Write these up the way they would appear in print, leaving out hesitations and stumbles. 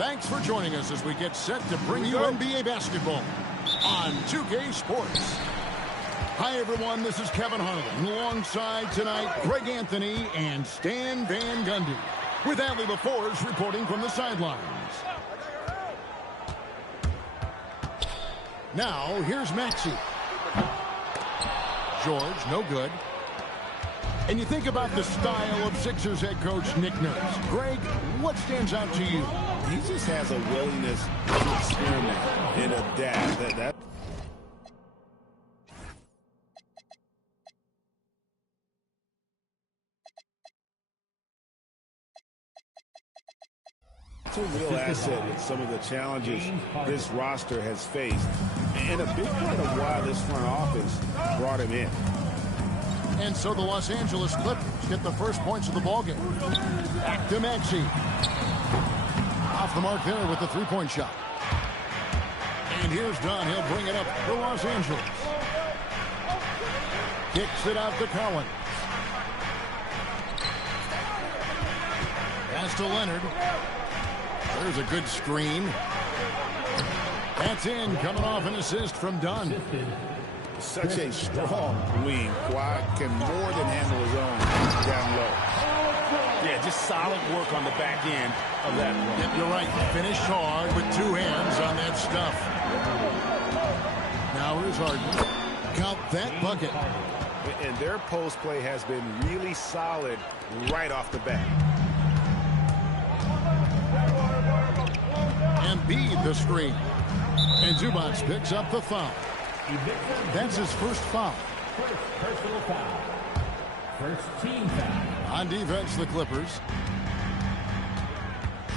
Thanks for joining us as we get set to bring you NBA basketball on 2K Sports. Hi, everyone. This is Kevin Harlan. Alongside tonight, Greg Anthony and Stan Van Gundy, with Adley LaForce reporting from the sidelines. Now, here's Maxey. George, no good. And you think about the style of Sixers head coach Nick Nurse. Greg, what stands out to you? He just has a willingness to experiment and adapt. It's a real asset with some of the challenges this roster has faced. And a big part of why this front office brought him in. And so the Los Angeles Clippers get the first points of the ballgame. Back to Maxey. Off the mark there with the three-point shot. And here's Dunn. He'll bring it up for Los Angeles. Kicks it out to Collins. Pass to Leonard. There's a good screen. That's in, coming off an assist from Dunn. Such a strong wing. Kawhi can more than handle his own down low. Yeah, just solid work on the back end of that one. Yep, you're right. Finished hard with two hands on that stuff. Now here's Harden. Count that bucket. And their post play has been really solid right off the bat. Embiid the screen. And Zubac picks up the foul. That's his first foul. Personal foul. First team foul. On defense, the Clippers.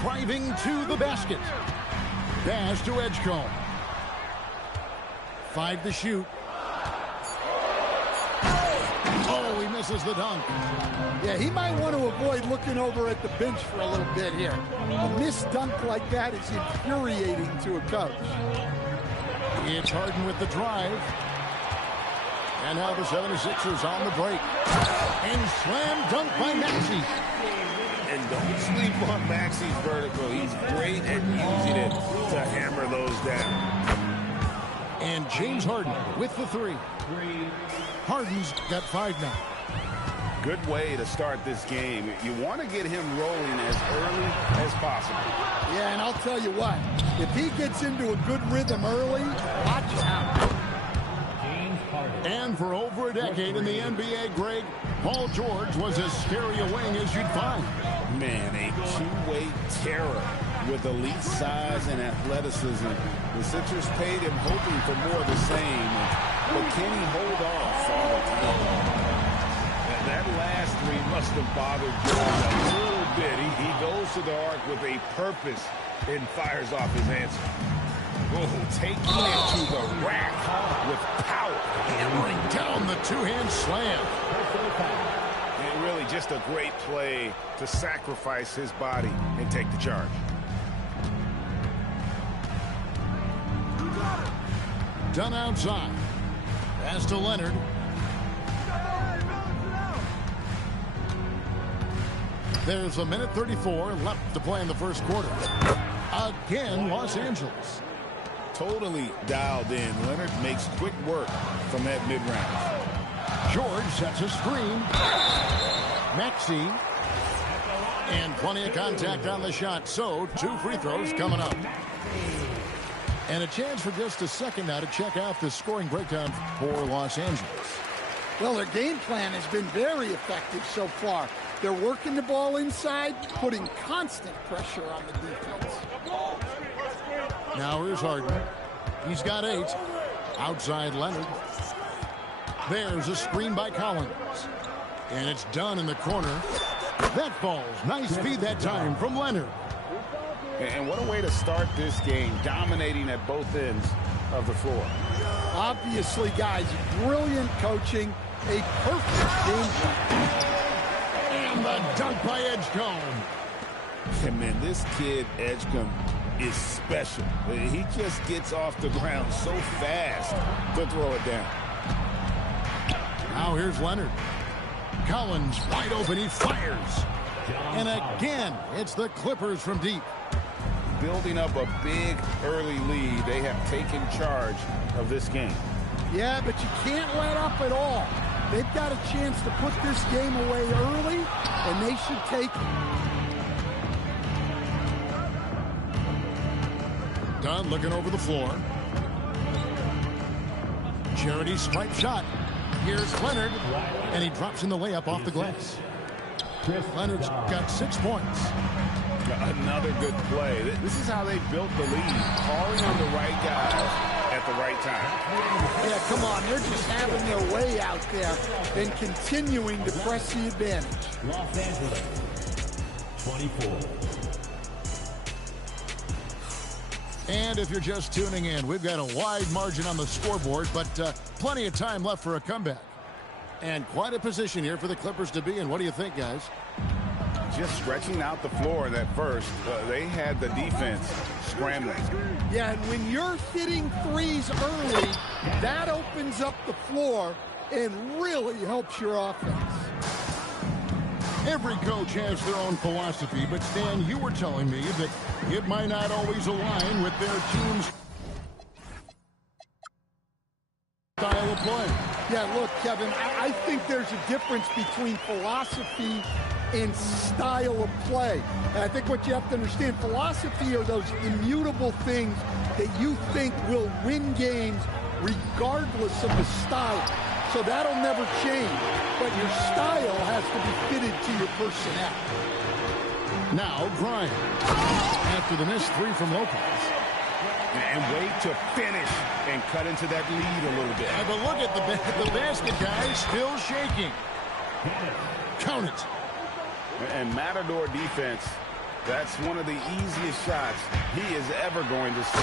Driving to the basket. Pass to Edgecombe. 5 to shoot. Oh, he misses the dunk. Yeah, he might want to avoid looking over at the bench for a little bit here. A missed dunk like that is infuriating to a coach. It's Harden with the drive. And now the 76ers on the break. And slam dunk by Maxey. And don't sleep on Maxey's vertical. He's great at using it to hammer those down. And James Harden with the three. Harden's got 5 now. Good way to start this game. You want to get him rolling as early as possible. Yeah, and I'll tell you what. If he gets into a good rhythm early, watch out. And for over a decade in the NBA, Greg, Paul George was as scary a wing as you'd find. Man, a two-way terror with elite size and athleticism. The Sixers paid him hoping for more of the same. But can he hold off all the time? That last three must have bothered George a little bit. He goes to the arc with a purpose and fires off his answer. Oh, taking it to the rack with power. Hammering down the two-hand slam. And really just a great play to sacrifice his body and take the charge. Done outside. Pass to Leonard. There's a minute 34 left to play in the first quarter. Again, Los Angeles. Totally dialed in. Leonard makes quick work from that mid-range. George sets a screen. Maxey. And plenty of contact on the shot. So, 2 free throws coming up. And a chance for just a second now to check out the scoring breakdown for Los Angeles. Well, their game plan has been very effective so far. They're working the ball inside, putting constant pressure on the defense. Now here's Harden. He's got 8. Outside Leonard. There's a screen by Collins. And it's done in the corner. That falls. Nice feed that time from Leonard. And what a way to start this game, dominating at both ends of the floor. Obviously, guys, brilliant coaching, a perfect game plan. And the dunk by Edgecombe. And man, this kid, Edgecombe, is special. He just gets off the ground so fast to throw it down. Now here's Leonard. Collins wide open. He fires. And again, it's the Clippers from deep. building up a big early lead. They have taken charge of this game. Yeah, but you can't let up at all. They've got a chance to put this game away early, and they should take it. Dunn looking over the floor. Charity stripe shot. Here's Leonard, and he drops in the layup off the glass. Leonard's got 6 points. Another good play. This is how they built the lead, calling on the right guys at the right time. Yeah, come on. They're just having their way out there and continuing to press the advantage. Los Angeles, 24. And if you're just tuning in, we've got a wide margin on the scoreboard, but plenty of time left for a comeback. And quite a position here for the Clippers to be in. What do you think, guys? Just stretching out the floor in that first. They had the defense scrambling. Yeah, and when you're hitting threes early, that opens up the floor and really helps your offense. Every coach has their own philosophy, but Stan, you were telling me that it might not always align with their team's style of play. Yeah, look, Kevin, I think there's a difference between philosophy and style of play. And I think what you have to understand, philosophy are those immutable things that you think will win games regardless of the style. So that'll never change, but your style has to be fitted to your personnel. Now, Bryant. After the missed three from Lopez. And wait to finish and cut into that lead a little bit. But look at the basket, guys, still shaking. Count it. And Matador defense, that's one of the easiest shots he is ever going to see.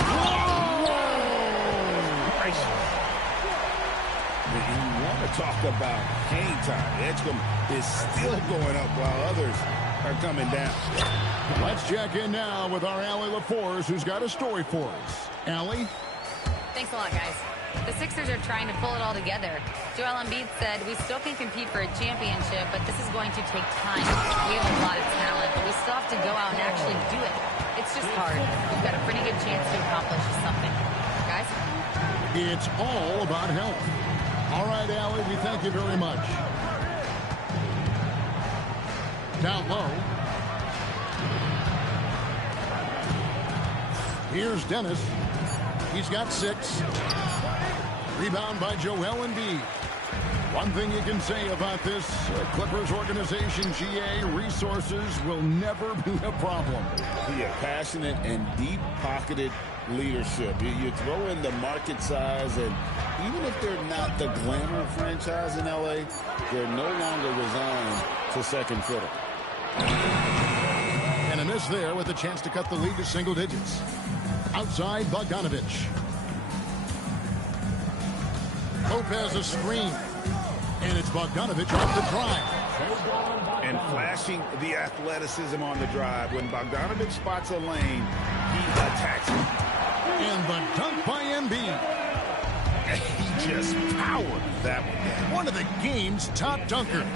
And you want to talk about hang time. Edgecombe is still going up while others are coming down. Let's check in now with our Allie LaForce, who's got a story for us. Allie? Thanks a lot, guys. The Sixers are trying to pull it all together. Joel Embiid said, we still can compete for a championship, but this is going to take time. We have a lot of talent, but we still have to go out and actually do it. It's just hard. We've got a pretty good chance to accomplish something. Guys? It's all about health. All right, Allie, we thank you very much. Down low. Here's Dennis. He's got 6. Rebound by Joel Embiid. One thing you can say about this Clippers organization, GA, resources will never be a problem. Yeah, passionate and deep-pocketed leadership. You throw in the market size, and even if they're not the glamour franchise in L.A., they're no longer resigned to second fiddle. And a miss there with a chance to cut the lead to single digits. Outside, Bogdanovich. Lopez a screen. And it's Bogdanovich off the drive. And flashing the athleticism on the drive. When Bogdanovich spots a lane, he attacks it. And the dunk by Embiid. He just powered that one. One of the game's top dunkers.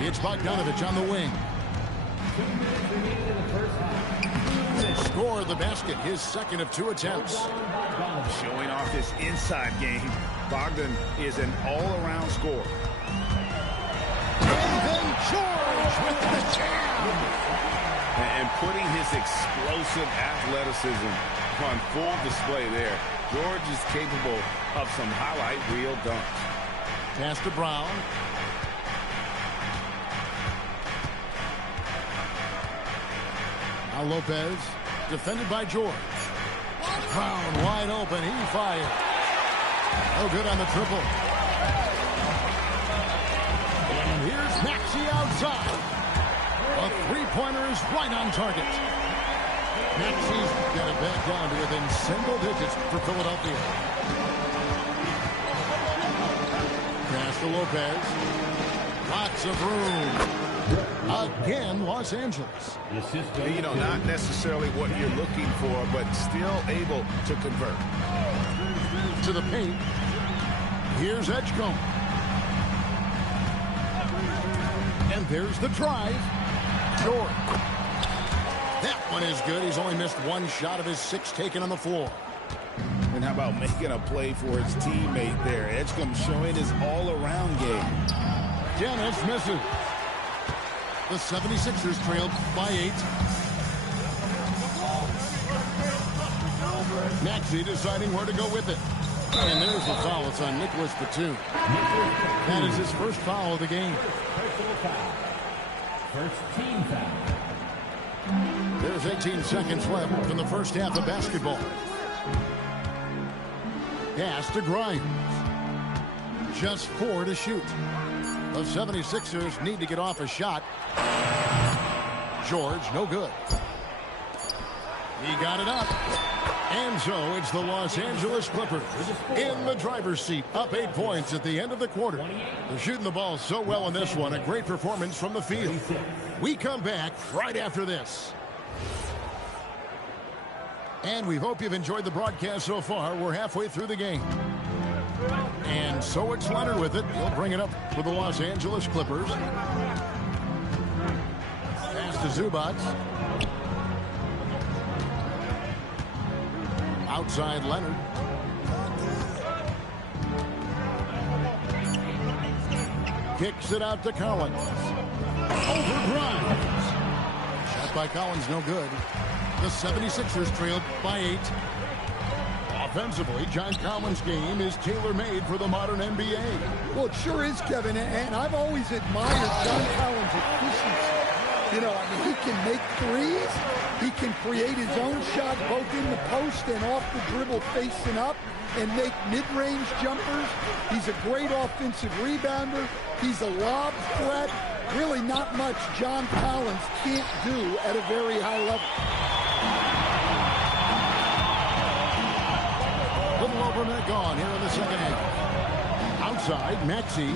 It's Bogdanovich on the wing. Score the basket, his second of 2 attempts. Showing off his inside game, Bogdan is an all-around scorer. And then George with the jam. And putting his explosive athleticism on full display there. George is capable of some highlight reel dunks. Pass to Brown. Now Lopez, defended by George. Brown wide open, he fired. No good on the triple. And here's Maxey outside. A three-pointer is right on target. Maxey's got it back down to within single digits for Philadelphia. Pass to Lopez. Lots of room. Again, Los Angeles. You know, not necessarily what you're looking for, but still able to convert. To the paint. Here's Edgecombe. And there's the drive. George. That one is good. He's only missed one shot of his 6 taken on the floor. And how about making a play for his teammate there? Edgecombe showing his all-around game. Dennis misses. The 76ers trailed by 8. Maxey deciding where to go with it. And there's the foul. It's on Nicholas Batum. That is his first foul of the game. First team foul. There's 18 seconds left in the first half of basketball. Pass to Grimes. Just 4 to shoot. The 76ers need to get off a shot. George, no good. He got it up. And so it's the Los Angeles Clippers in the driver's seat, up 8 points at the end of the quarter. They're shooting the ball so well in this one. A great performance from the field. We come back right after this. And we hope you've enjoyed the broadcast so far. We're halfway through the game. And so it's Leonard with it. He'll bring it up for the Los Angeles Clippers. Pass to Zubac. Outside Leonard. Kicks it out to Collins. Over Grimes. Shot by Collins, no good. The 76ers trailed by 8. Offensively, John Collins' game is tailor-made for the modern NBA. Well, it sure is, Kevin, and I've always admired John Collins' efficiency. You know, I mean, he can make threes. He can create his own shot both in the post and off the dribble facing up and make mid-range jumpers. He's a great offensive rebounder. He's a lob threat. Really not much John Collins can't do at a very high level. Little over a minute gone here in the second half. Outside, Maxey.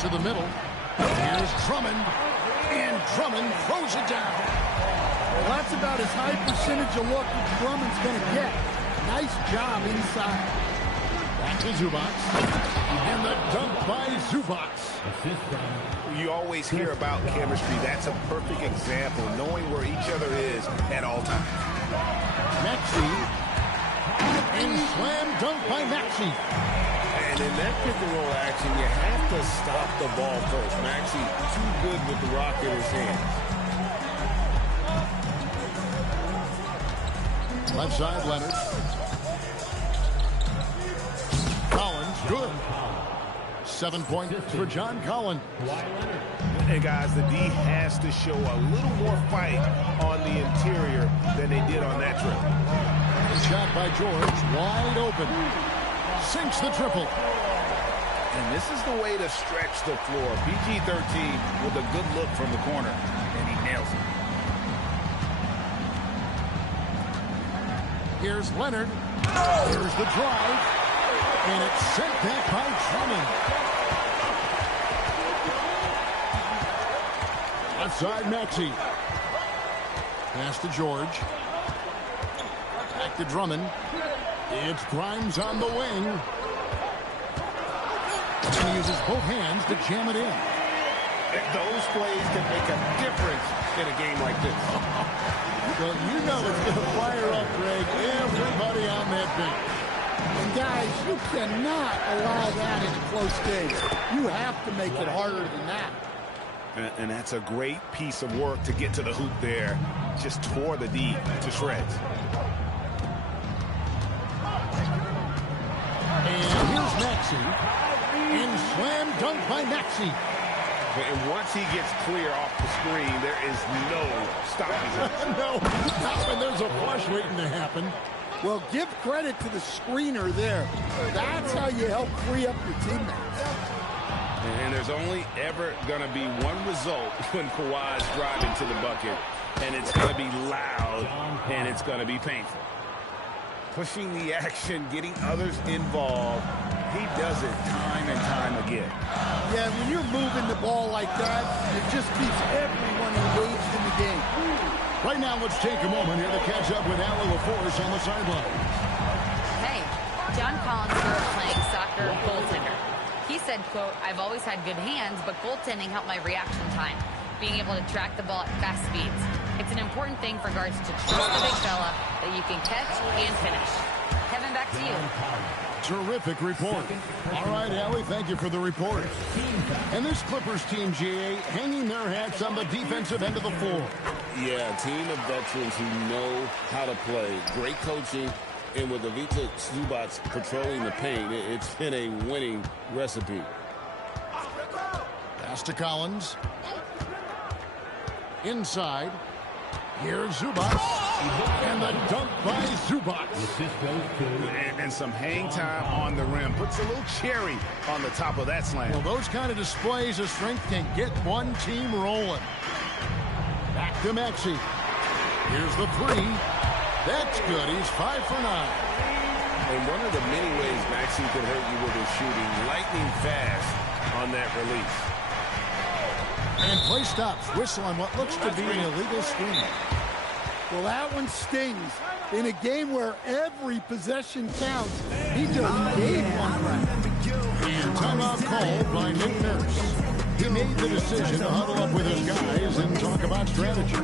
To the middle. Here's Drummond. And Drummond throws it down. Well, that's about as high percentage of look as Drummond's going to get. Nice job inside. Back to Zubac. And the dunk by Zubac. You always hear about chemistry. That's a perfect example, knowing where each other is at all times. Maxey. And slam dunk by Maxey. And in that pick-and-roll action, you have to stop the ball first. Maxey too good with the rock in his hands. Left side, Leonard. Collins, good. 7 points for John Collins. And guys, the D has to show a little more fight on the interior than they did on that trip. Shot by George, wide open. Sinks the triple. And this is the way to stretch the floor. PG-13 with a good look from the corner, and he nails it. Here's Leonard. Here's the drive. And it's sent back by Drummond. Outside Maxey. Pass to George. Back to Drummond. It's Grimes on the wing. And he uses both hands to jam it in. Those plays can make a difference in a game like this. Well, you know it's going to fire up, Greg. Everybody on that bench. And guys, you cannot allow that in a close game. You have to make it harder than that. And that's a great piece of work to get to the hoop there. Just tore the D to shreds. And here's Maxey. And slam dunk by Maxey. And once he gets clear off the screen, there is no stopping him. No, not when there's a flush waiting to happen. Well, give credit to the screener there. That's how you help free up your teammates. And there's only ever going to be one result when Kawhi's driving to the bucket, and it's going to be loud, and it's going to be painful. Pushing the action, getting others involved, he does it time and time again. Yeah, when you're moving the ball like that, it just keeps everyone engaged in the game. Right now, let's take a moment here to catch up with Allie LaForce on the sideline. Hey, John Collins grew up playing soccer goaltender. He said, quote, "I've always had good hands, but goaltending helped my reaction time. being able to track the ball at fast speeds. It's an important thing for guards to trust the big fella that you can catch and finish. Kevin, back to you. Terrific report. All right, Allie, thank you for the report. And this Clippers team, GA, hanging their hats on the defensive end of the floor. Yeah, a team of veterans who know how to play. Great coaching. And with Ivica Zubac patrolling the paint, it's been a winning recipe. Pass to Collins. Inside. Here's Zubac. And the dunk by Zubac. And some hang time on the rim. Puts a little cherry on the top of that slam. Well, those kind of displays of strength can get one team rolling. Back to Maxey. Here's the three. That's good. He's 5 for 9. And one of the many ways Maxey can hurt you with his shooting, lightning fast on that release. And play stops. Whistle on what looks to be an illegal screen. Well, that one stings. In a game where every possession counts, he just gave one back. And timeout called by Nick Nurse. He made the decision to huddle up with his guys and talk about strategy.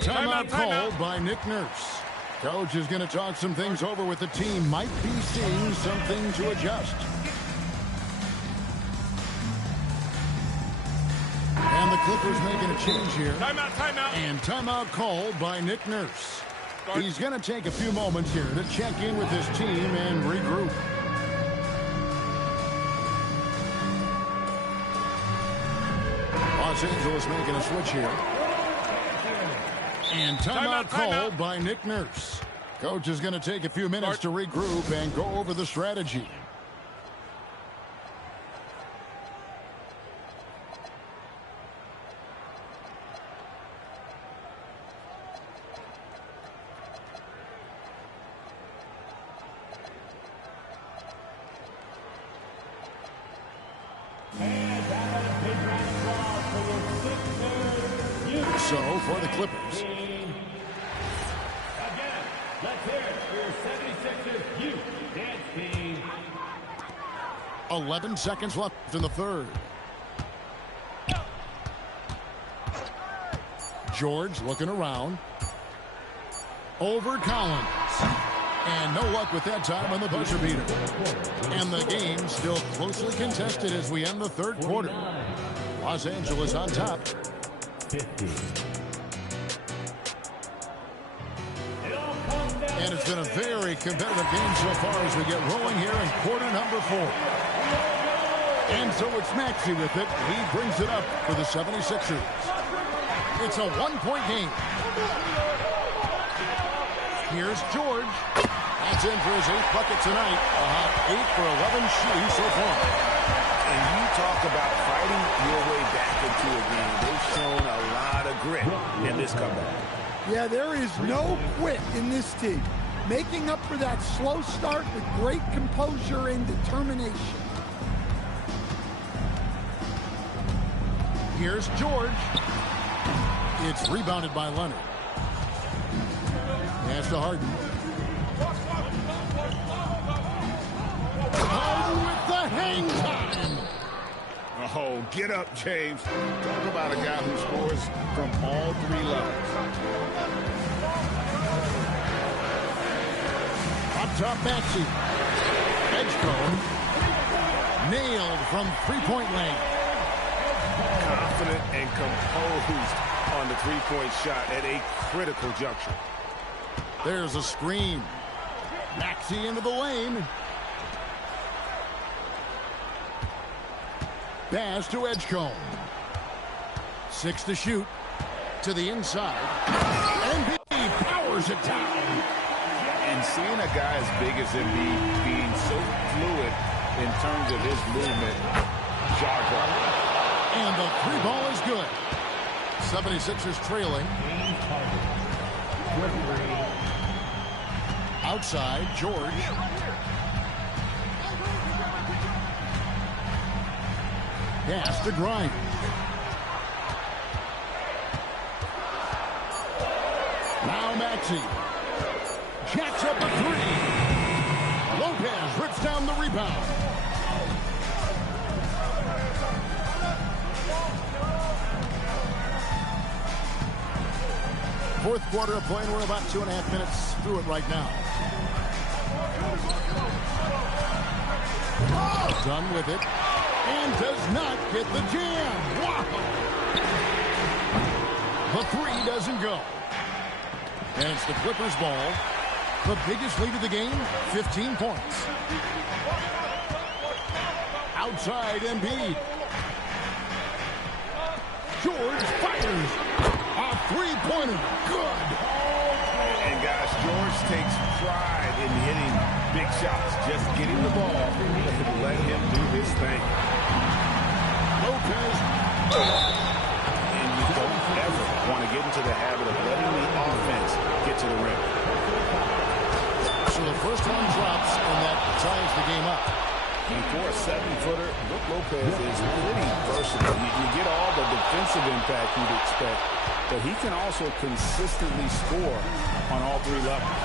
Timeout called by Nick Nurse. Coach is going to talk some things over with the team. Might be seeing something to adjust. And the Clippers making a change here. Timeout. And timeout called by Nick Nurse. He's going to take a few moments here to check in with his team and regroup. Los Angeles making a switch here. And timeout called by Nick Nurse. Coach is going to take a few minutes to regroup and go over the strategy. So for the Clippers. Again, let's hear it for your 76ers youth dance team. 11 seconds left in the third. George looking around. Over Collins. And no luck with that time on the buzzer beater. And the game still closely contested as we end the third quarter. Los Angeles on top. 50. And it's been a very competitive game so far as we get rolling here in quarter number 4. And so it's Maxey with it. He brings it up for the 76ers. It's a one-point game. Here's George. That's in for his 8th bucket tonight. A hot 8 for 11 shooting so far. And you talk about fighting your way back into a game. They've shown a lot of grit in this comeback. Yeah, there is no quit in this team. Making up for that slow start with great composure and determination. Here's George. It's rebounded by Leonard. Pass to Harden. Harden with the hang time. Oh, get up, James. Talk about a guy who scores from all 3 levels. Up top, Maxey. Edgecombe. Nailed from three-point lane. Confident and composed on the three-point shot at a critical juncture. There's a screen. Maxey into the lane. Pass to Edgecombe. 6 to shoot. To the inside. And he powers it down. And seeing a guy as big as Embiid being so fluid in terms of his movement. Jaw drop. And the three ball is good. 76ers trailing. Outside, George. Pass to Grimes. Now Maxey. Jacks up a three. Lopez rips down the rebound. Fourth quarter of play, and we're about 2.5 minutes through it right now. Done with it. And does not get the jam. Wow. The three doesn't go. And it's the Clippers ball. The biggest lead of the game, 15 points. Outside Embiid. George fires. A three-pointer. Good. And guys, George takes pride in hitting big shots. Just getting the ball and let him do his thing. Lopez. And you don't ever want to get into the habit of letting the offense get to the rim. So the first one drops, and that ties the game up. And for a 7-footer, Brook Lopez is pretty versatile. You get all the defensive impact you'd expect, but he can also consistently score on all three levels.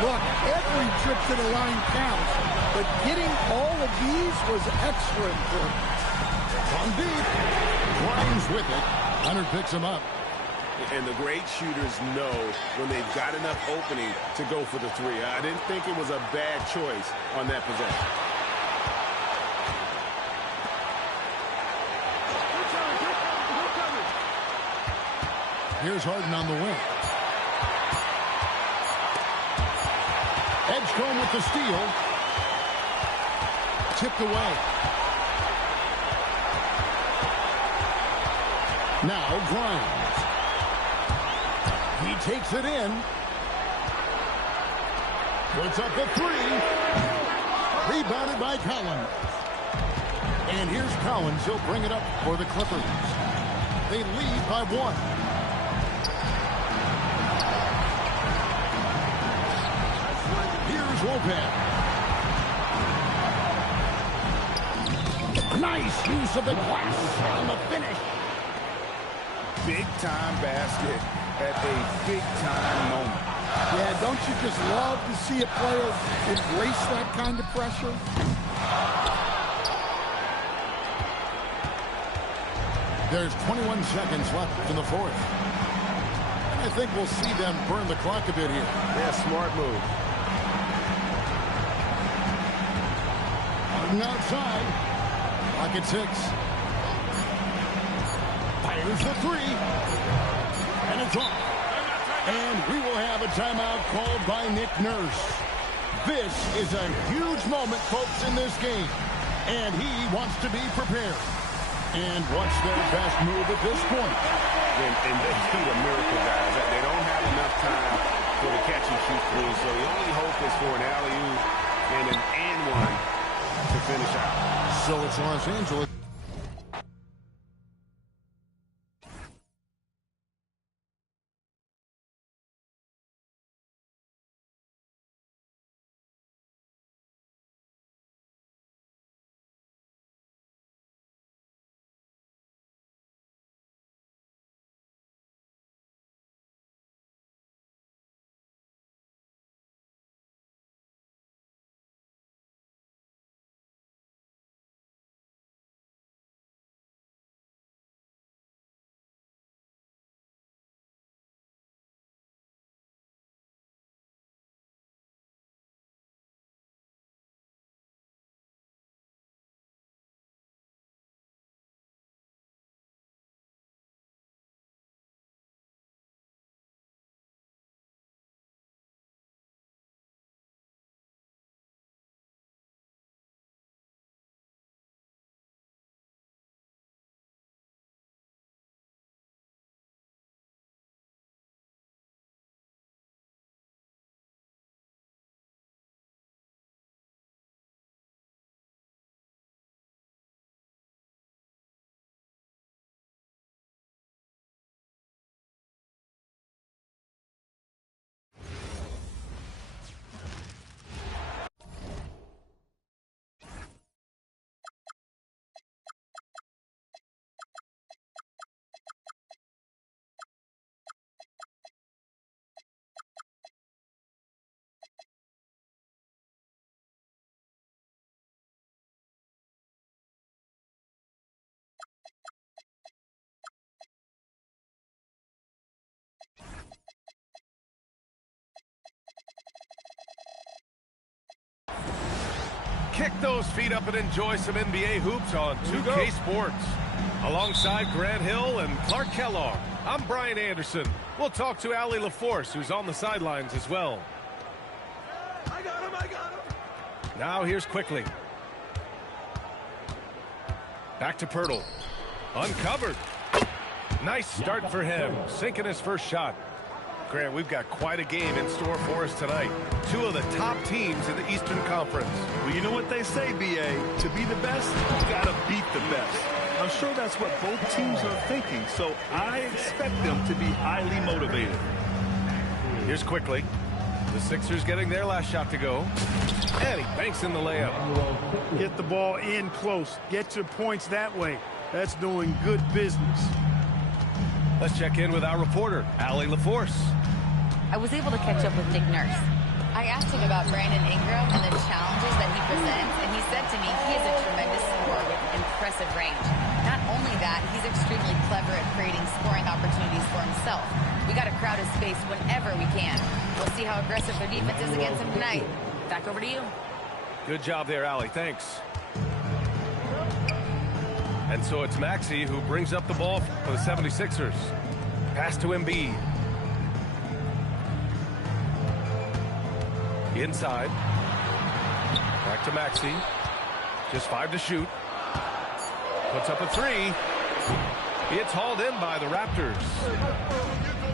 Look, every trip to the line counts, but getting all of these was extra important. On deep. Grimes with it. Leonard picks him up. And the great shooters know when they've got enough opening to go for the three. I didn't think it was a bad choice on that possession. Here's Harden on the wing. Edgecombe with the steal. Tipped away. Now Grimes. He takes it in. Puts up the three. Rebounded by Collins. And here's Collins. He'll bring it up for the Clippers. They lead by one. Here's Lopez. Nice use of the glass on the finish. Big-time basket at a big-time moment. Yeah, don't you just love to see a player embrace that kind of pressure? There's 21 seconds left in the fourth. And I think we'll see them burn the clock a bit here. Yeah, smart move. Harden outside. Clock at 6. Fires the three. And it's off. And we will have a timeout called by Nick Nurse. This is a huge moment, folks, in this game. And he wants to be prepared. And what's their best move at this point? And they need a miracle, guys. They don't have enough time for the catch and shoot three, so the only hope is for an alley-oop and an and-one to finish out. So it's Los Angeles. kick those feet up and enjoy some NBA hoops on 2K Sports. Alongside Grant Hill and Clark Kellogg, I'm Brian Anderson. We'll talk to Allie LaForce, who's on the sidelines as well. I got him. Now here's Quickly. Back to Pirtle. Uncovered. Nice start for him, sinking his first shot. Grant, we've got quite a game in store for us tonight. Two of the top teams in the Eastern Conference. Well, you know what they say, B.A. To be the best, you got to beat the best. I'm sure that's what both teams are thinking, so I expect them to be highly motivated. Here's Quickly. The Sixers getting their last shot to go. And he banks in the layup. Get the ball in close. Get your points that way. That's doing good business. Let's check in with our reporter, Allie LaForce. I was able to catch up with Nick Nurse. I asked him about Brandon Ingram and the challenges that he presents, and he said to me he is a tremendous scorer with impressive range. Not only that, he's extremely clever at creating scoring opportunities for himself. We got to crowd his space whenever we can. We'll see how aggressive their defense is against him tonight. Back over to you. Good job there, Allie. Thanks. And so it's Maxey who brings up the ball for the 76ers. Pass to Embiid. Inside. Back to Maxey. Just 5 to shoot. Puts up a 3. It's hauled in by the Raptors.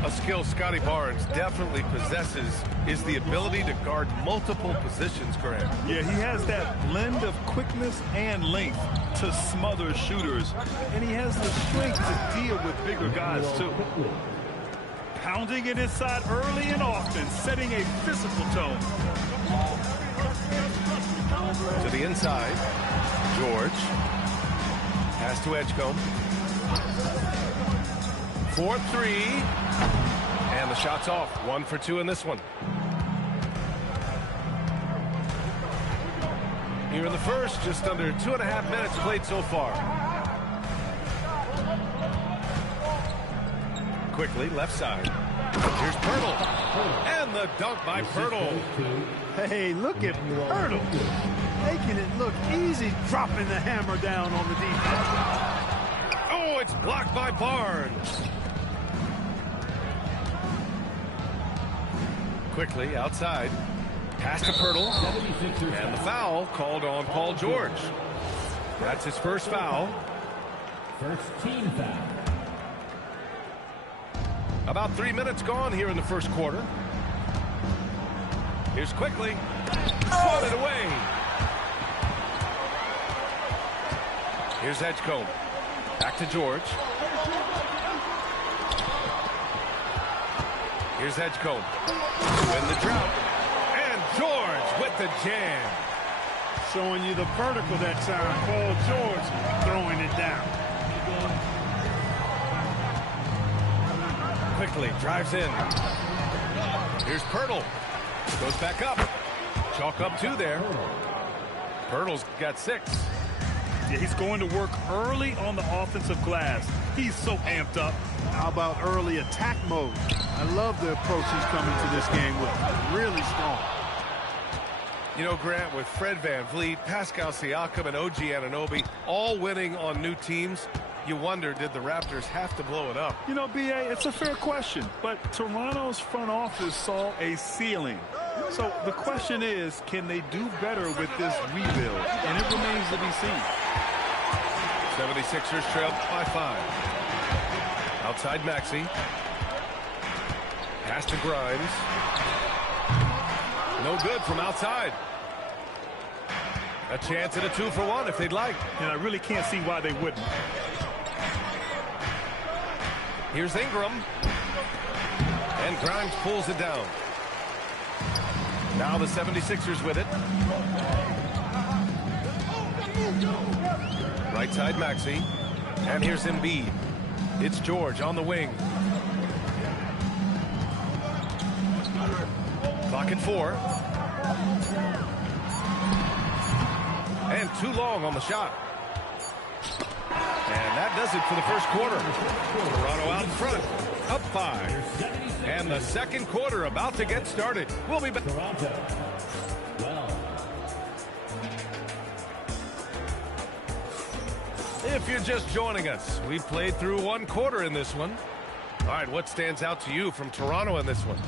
A skill Scotty Barnes definitely possesses is the ability to guard multiple positions, Grant. Yeah, he has that blend of quickness and length to smother shooters, and he has the strength to deal with bigger guys, too. Pounding it inside early and often, setting a physical tone. To the inside. George. Pass to Edgecombe. 4-3. And the shot's off. 1 for 2 in this one. Here in the first, just under 2.5 minutes played so far. Quickly, left side. Here's Pirtle. And the dunk by Pirtle. Hey, look at Pirtle. Making it look easy, dropping the hammer down on the defense. Oh, it's blocked by Barnes. Quickly, outside. Pass to Pirtle. And the foul called on Paul George. That's his first foul. First team foul. About 3 minutes gone here in the first quarter. Here's Quickly. Swatted away. Here's Edgecombe. Back to George. Here's Edgecombe. Win the drought. And George with the jam. Showing you the vertical that time. Paul George throwing it down. Quickly drives in. Here's Pirtle. Goes back up. Chalk up 2 there. Pirtle's got 6. Yeah, he's going to work early on the offensive glass. He's so amped up. How about early attack mode? I love the approach he's coming to this game with. Really strong. You know, Grant, with Fred VanVleet, Pascal Siakam, and OG Anunoby all winning on new teams, you wonder, did the Raptors have to blow it up? You know, B.A., it's a fair question, but Toronto's front office saw a ceiling. So the question is, can they do better with this rebuild? And it remains to be seen. 76ers trail by 5. Outside Maxey. Pass to Grimes. No good from outside. A chance at a 2-for-1 if they'd like. And I really can't see why they wouldn't. Here's Ingram. And Grimes pulls it down. Now the 76ers with it. Right side Maxey. And here's Embiid. It's George on the wing. Clock at 4. And too long on the shot. And that does it for the first quarter. Toronto out in front, up 5. And the second quarter about to get started. We'll be back. Toronto. Well. If you're just joining us, we've played through one quarter in this one. All right, what stands out to you from Toronto in this one?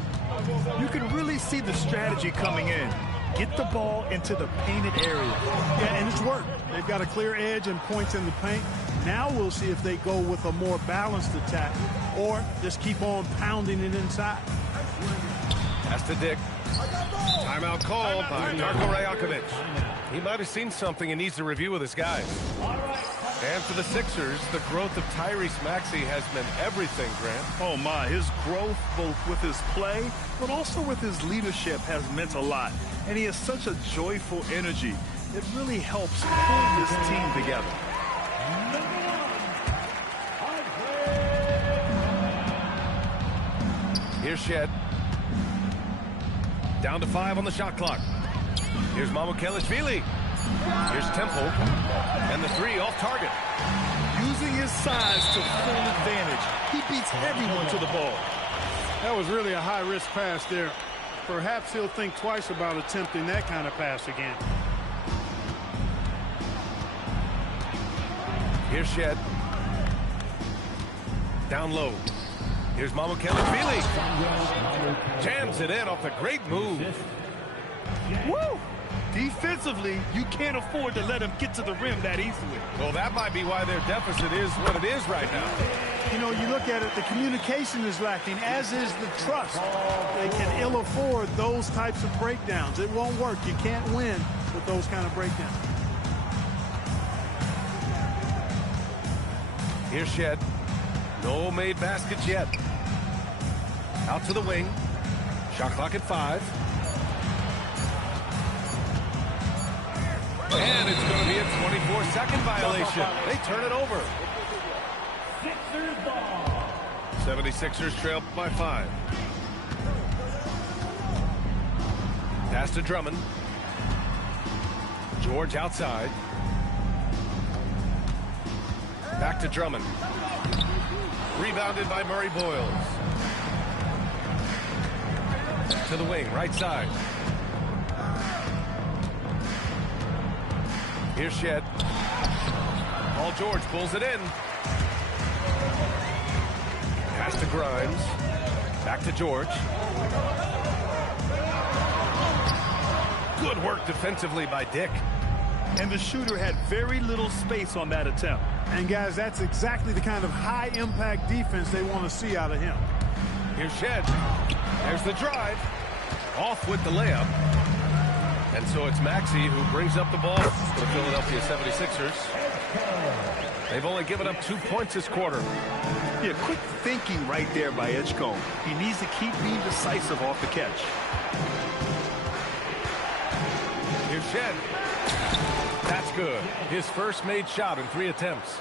You can really see the strategy coming in. Get the ball into the painted area. Yeah, and it's worked. They've got a clear edge and points in the paint. Now we'll see if they go with a more balanced attack or just keep on pounding it inside. Pass to Dick. Timeout called by Darko Rajakovic. He might have seen something and needs to review with his guys. And for the Sixers, the growth of Tyrese Maxey has meant everything, Grant. Oh, my. His growth, both with his play, but also with his leadership, has meant a lot. And he has such a joyful energy. It really helps pull this team together. Here's Shed. Down to 5 on the shot clock. Here's Mamukelashvili. Here's Temple. And the 3 off target. Using his size to full advantage. He beats everyone to the ball. That was really a high-risk pass there. Perhaps he'll think twice about attempting that kind of pass again. Here's Shed. Down low. Here's Mamukelashvili. Jams it in off a great move. Woo! Defensively, you can't afford to let him get to the rim that easily. Well, that might be why their deficit is what it is right now. You know, you look at it, the communication is lacking, as is the trust. They can ill afford those types of breakdowns. It won't work. You can't win with those kind of breakdowns. Here's Shed. No made baskets yet. Out to the wing. Shot clock at 5. And it's going to be a 24-second violation. They turn it over. 76ers trail by 5. Pass to Drummond. George outside. Back to Drummond. Rebounded by Murray Boyles. To the wing, right side. Here's Shed. Paul George pulls it in. Pass to Grimes. Back to George. Good work defensively by Dick. And the shooter had very little space on that attempt. And, guys, that's exactly the kind of high-impact defense they want to see out of him. Here's Shed. There's the drive. Off with the layup. And so it's Maxey who brings up the ball for the Philadelphia 76ers. They've only given up 2 points this quarter. Yeah, quick thinking right there by Edgecombe. He needs to keep being decisive off the catch. Here's Shed. That's good. His first made shot in 3 attempts.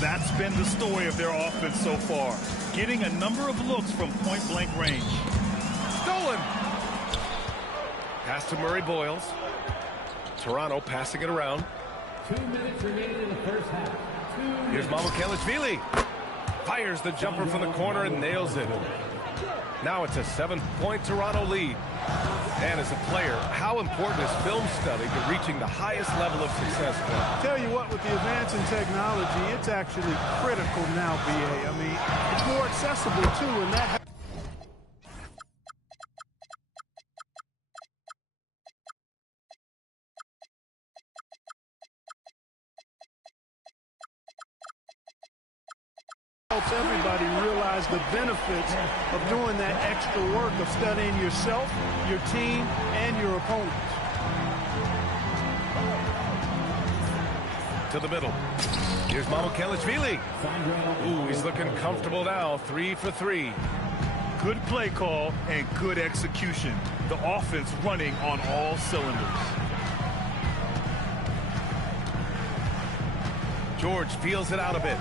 That's been the story of their offense so far. Getting a number of looks from point-blank range. Stolen. Pass to Murray Boyles. Toronto passing it around. 2 minutes remaining in the first half. Here's Mamukelashvili. Fires the jumper from the corner and nails it. Now it's a 7-point Toronto lead. And as a player, how important is film study to reaching the highest level of success? Tell you what, with the advance in technology, it's actually critical now, BA. I mean, it's more accessible, too, and that... helps everybody realize the benefits of doing that extra work of studying yourself, your team, and your opponents. To the middle. Here's Mamukelashvili. Ooh, he's looking comfortable now. 3 for 3. Good play call and good execution. The offense running on all cylinders. George feels it out a bit.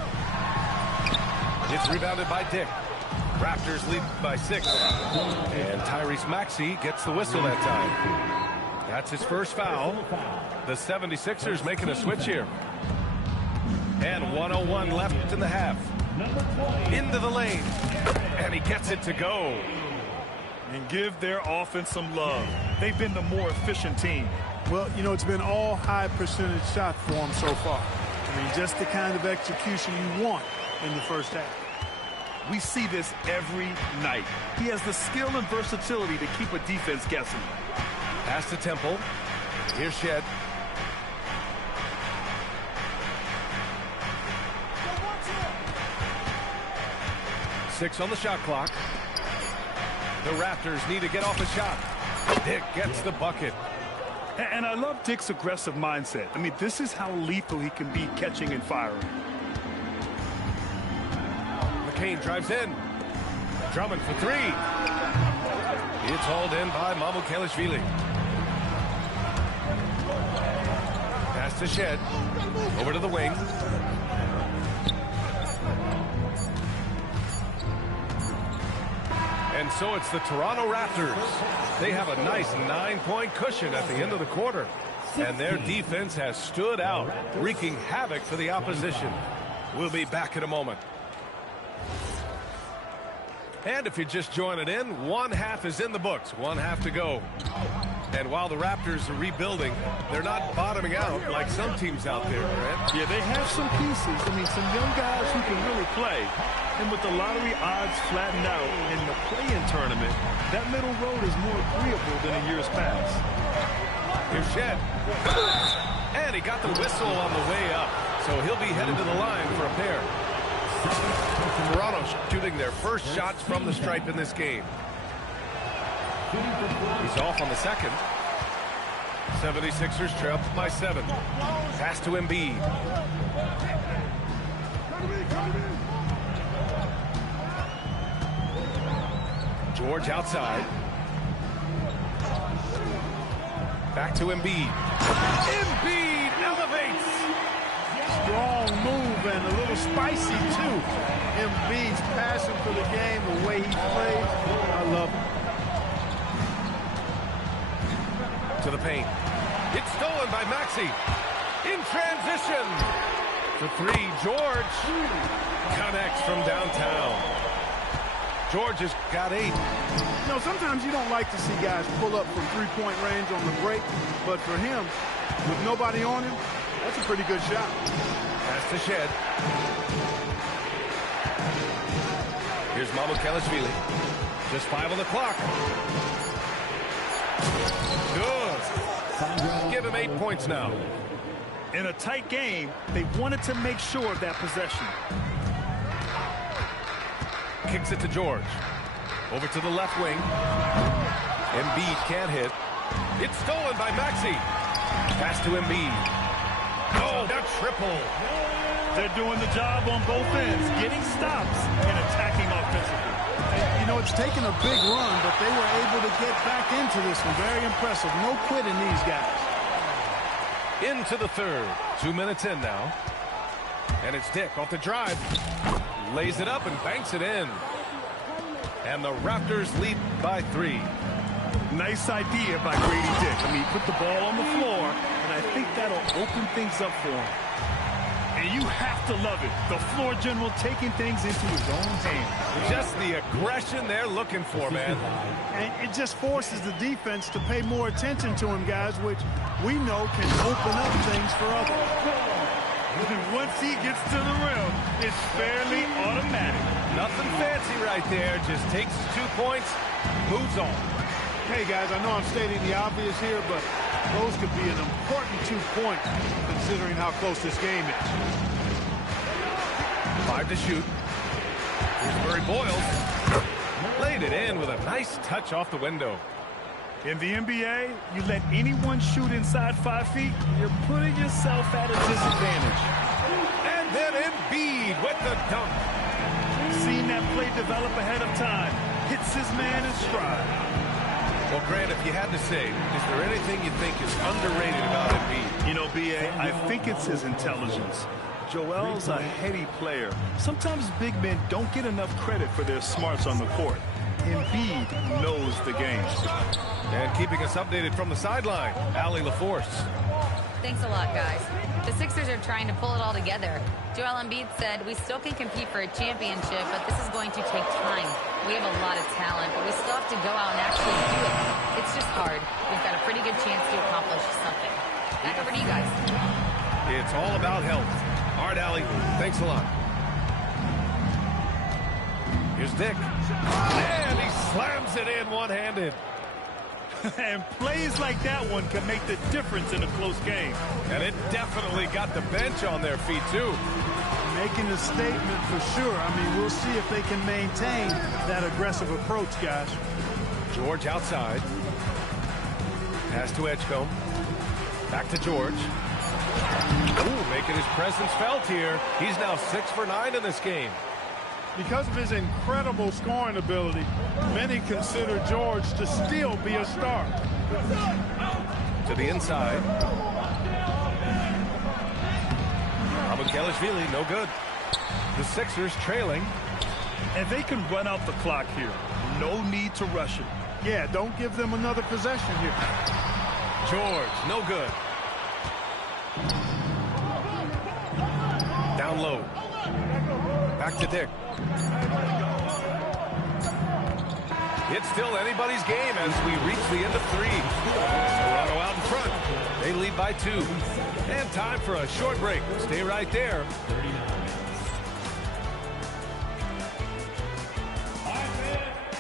It's rebounded by Dick. Raptors lead by 6. And Tyrese Maxey gets the whistle that time. That's his first foul. The 76ers making a switch here. And 1:01 left in the half. Into the lane. And he gets it to go. And give their offense some love. They've been the more efficient team. Well, you know, it's been all high percentage shots for them so far. I mean, just the kind of execution you want in the first half. We see this every night. He has the skill and versatility to keep a defense guessing. Pass to Temple. Here's Shed. Six on the shot clock. The Raptors need to get off a shot. Dick gets the bucket. And I love Dick's aggressive mindset. I mean, this is how lethal he can be catching and firing. McCain drives in. Drummond for three. It's hauled in by Mamukelashvili. Pass to Shed. Over to the wing. And so it's the Toronto Raptors. They have a nice 9-point cushion at the end of the quarter. And their defense has stood out, wreaking havoc for the opposition. We'll be back in a moment. And if you're just joining in, one half is in the books, one half to go. And while the Raptors are rebuilding, they're not bottoming out like some teams out there, Grant. Yeah, they have some pieces. I mean, some young guys who can really play. And with the lottery odds flattened out in the play-in tournament, that middle road is more agreeable than in years past. Here's Shed. And he got the whistle on the way up, so he'll be headed to the line for a pair. Toronto shooting their first shots from the stripe in this game. He's off on the second. 76ers trail by 7. Pass to Embiid. George outside. Back to Embiid. Embiid elevates. Strong move and a little spicy, too. Embiid's passion for the game, the way he plays, I love it. To the paint. It's stolen by Maxey. In transition. For three, George. Connects from downtown. George has got 8. You know, sometimes you don't like to see guys pull up from three-point range on the break, but for him, with nobody on him, that's a pretty good shot. Pass to Shed. Here's Mamukelashvili. Just 5 on the clock. Good. Give him 8 points now. In a tight game, they wanted to make sure of that possession. Kicks it to George. Over to the left wing. Embiid can't hit. It's stolen by Maxey. Pass to Embiid. Oh, that triple. They're doing the job on both ends, getting stops and attacking offensively. You know, it's taken a big run, but they were able to get back into this one. Very impressive. No quitting these guys. Into the third. 2 minutes in now. And it's Dick off the drive. Lays it up and banks it in. And the Raptors lead by 3. Nice idea by Grady Dick. I mean, put the ball on the floor, and I think that'll open things up for him. And you have to love it. The floor general taking things into his own hands. Just the aggression they're looking for, man. And it just forces the defense to pay more attention to him, guys, which we know can open up things for others. Once he gets to the rim, it's fairly automatic. Nothing fancy right there. Just takes 2 points, moves on. Hey, guys, I know I'm stating the obvious here, but those could be an important 2 points considering how close this game is. 5 to shoot. Here's Murray Boyles. Laid it in with a nice touch off the window. In the NBA, you let anyone shoot inside 5 feet, you're putting yourself at a disadvantage. And then Embiid with the dunk. Seen that play develop ahead of time. Hits his man in stride. Well, Grant, if you had to say, is there anything you think is underrated about Embiid? You know, B.A., I think it's his intelligence. Joel's a heady player. Sometimes big men don't get enough credit for their smarts on the court. Embiid knows the game. And keeping us updated from the sideline, Allie LaForce. Thanks a lot, guys. The Sixers are trying to pull it all together. Joel Embiid said, we still can compete for a championship, but this is going to take time. We have a lot of talent, but we still have to go out and actually do it. It's just hard. We've got a pretty good chance to accomplish something. Back over to you guys. It's all about health. Hard alley. Thanks a lot. Here's Dick. And he slams it in one-handed. And plays like that one can make the difference in a close game. And it definitely got the bench on their feet, too. Making a statement for sure. I mean, we'll see if they can maintain that aggressive approach, guys. George outside. Pass to Edgecombe. Back to George. Ooh, making his presence felt here. He's now 6 for 9 in this game. Because of his incredible scoring ability, many consider George to still be a star. To the inside. Abukelishvili, no good. The Sixers trailing. And they can run out the clock here. No need to rush it. Yeah, don't give them another possession here. George, no good. Down low. Back to Dick. It's still anybody's game as we reach the end of 3. Toronto out in front. They lead by 2. And time for a short break. Stay right there.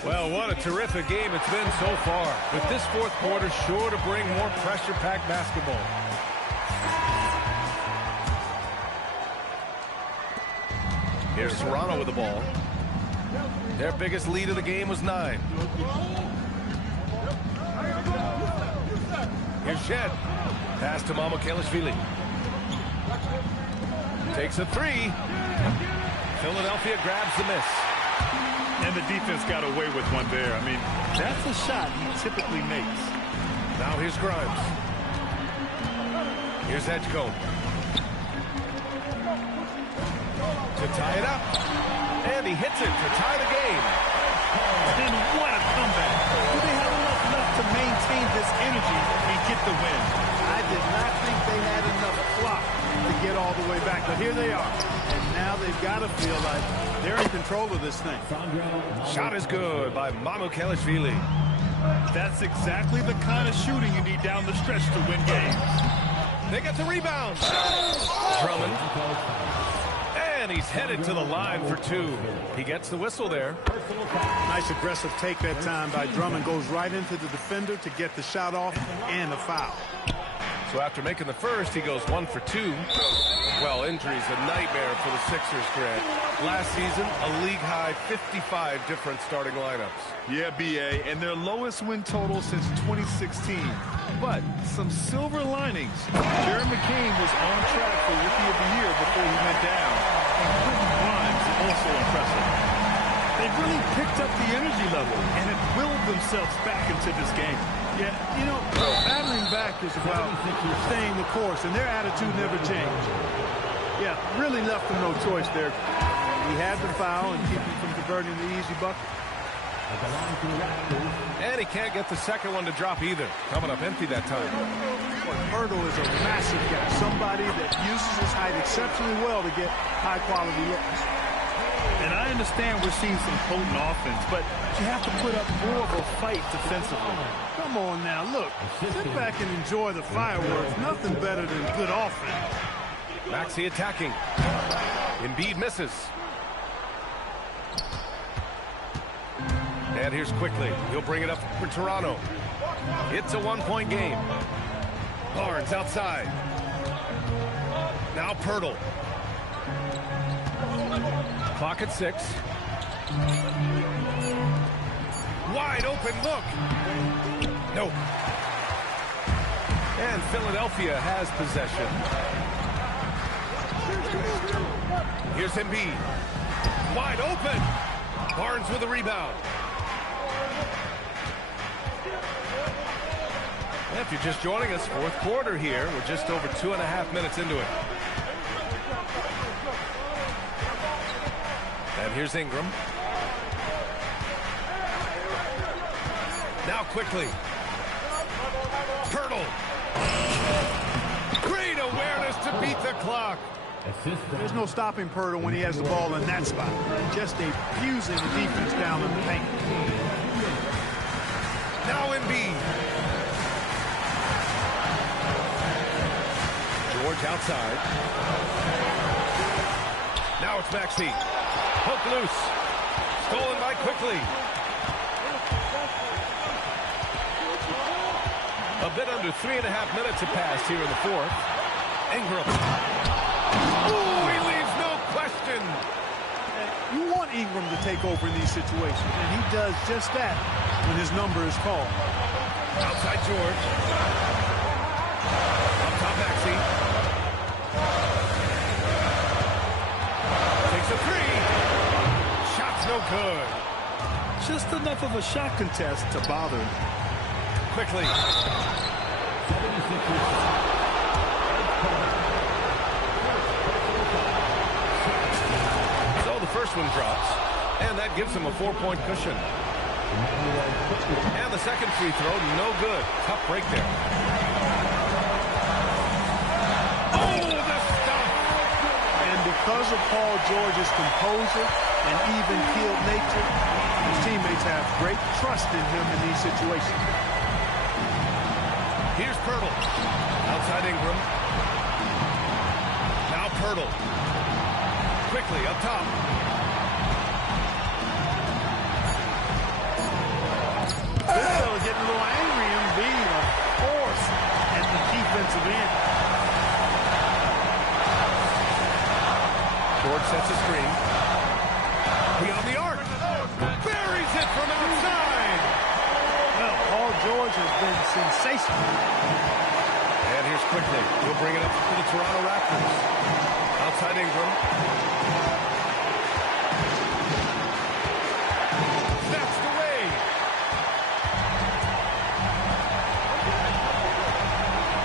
Well, what a terrific game it's been so far. With this fourth quarter sure to bring more pressure-packed basketball. Here's Toronto with the ball. Their biggest lead of the game was 9. Here's Shed. Pass to Abukelishvili. Takes a 3. Philadelphia grabs the miss. And the defense got away with one there. I mean, that's a shot he typically makes. Now here's Grimes. Here's Edgecombe. To tie it up. And he hits it to tie the game. And what a comeback. Do they have enough left to maintain this energy and get the win? I did not think they had enough clock to get all the way back, but here they are. And now they've got to feel like they're in control of this thing. Shot is good by Abukelishvili. That's exactly the kind of shooting you need down the stretch to win games. They get the rebound. Drummond. And he's headed to the line for 2. He gets the whistle there. Nice aggressive take that time by Drummond. Goes right into the defender to get the shot off and a foul. So after making the first, he goes 1 for 2. Well, injuries a nightmare for the Sixers, Grant. Last season, a league-high 55 different starting lineups. Yeah, B.A., and their lowest win total since 2016. But some silver linings. Jerry McCain was on track for Rookie of the Year before he went down. And Grimes is also impressive. They've really picked up the energy level and have willed themselves back into this game. Yeah, you know, battling back is about staying the course, and their attitude never changed. Yeah, really left them no choice there. He had the foul and keep him from converting the easy bucket. And he can't get the second one to drop either. Coming up empty that time. Hurdle is a massive guy, somebody that uses his height exceptionally well to get high-quality looks. And I understand we're seeing some potent offense, but you have to put up more of a fight defensively. Come on now, look. Sit back and enjoy the fireworks. Nothing better than good offense. Maxey attacking. Embiid misses. And here's Quickly. He'll bring it up for Toronto. It's a one-point game. Barnes outside. Now Pirtle. Clock at 6. Wide open look. Nope. And Philadelphia has possession. Here's Embiid. Wide open. Barnes with a rebound. If you're just joining us, fourth quarter here. We're just over 2.5 minutes into it. And here's Ingram. Now Quickly. Pirtle. Great awareness to beat the clock. There's no stopping Pirtle when he has the ball in that spot. Just abusing the defense down in the paint. Now Embiid. George outside. Now it's Maxey. Hook loose. Stolen by quickly. A bit under 3.5 minutes have passed here in the fourth. Ingram. Ooh, he leaves no question. You want Ingram to take over in these situations, and he does just that when his number is called. Outside George. Up top Maxey. Takes a three. Shot's no good. Just enough of a shot contest to bother him. Quickly. So the first one drops, and that gives him a 4-point cushion. And the second free throw, no good. Tough break there. Oh, the stuff! And because of Paul George's composure and even-keeled nature, his teammates have great trust in him in these situations. Here's Pirtle. Outside Ingram. Now Pirtle. Quickly up top. This fella's getting a little angry in being a force at the defensive end. George sets a screen. Beyond the arc. Buries it from outside. Well, Paul George has been sensational. And here's Quickly. He'll bring it up to the Toronto Raptors. Outside Ingram. Snatched away.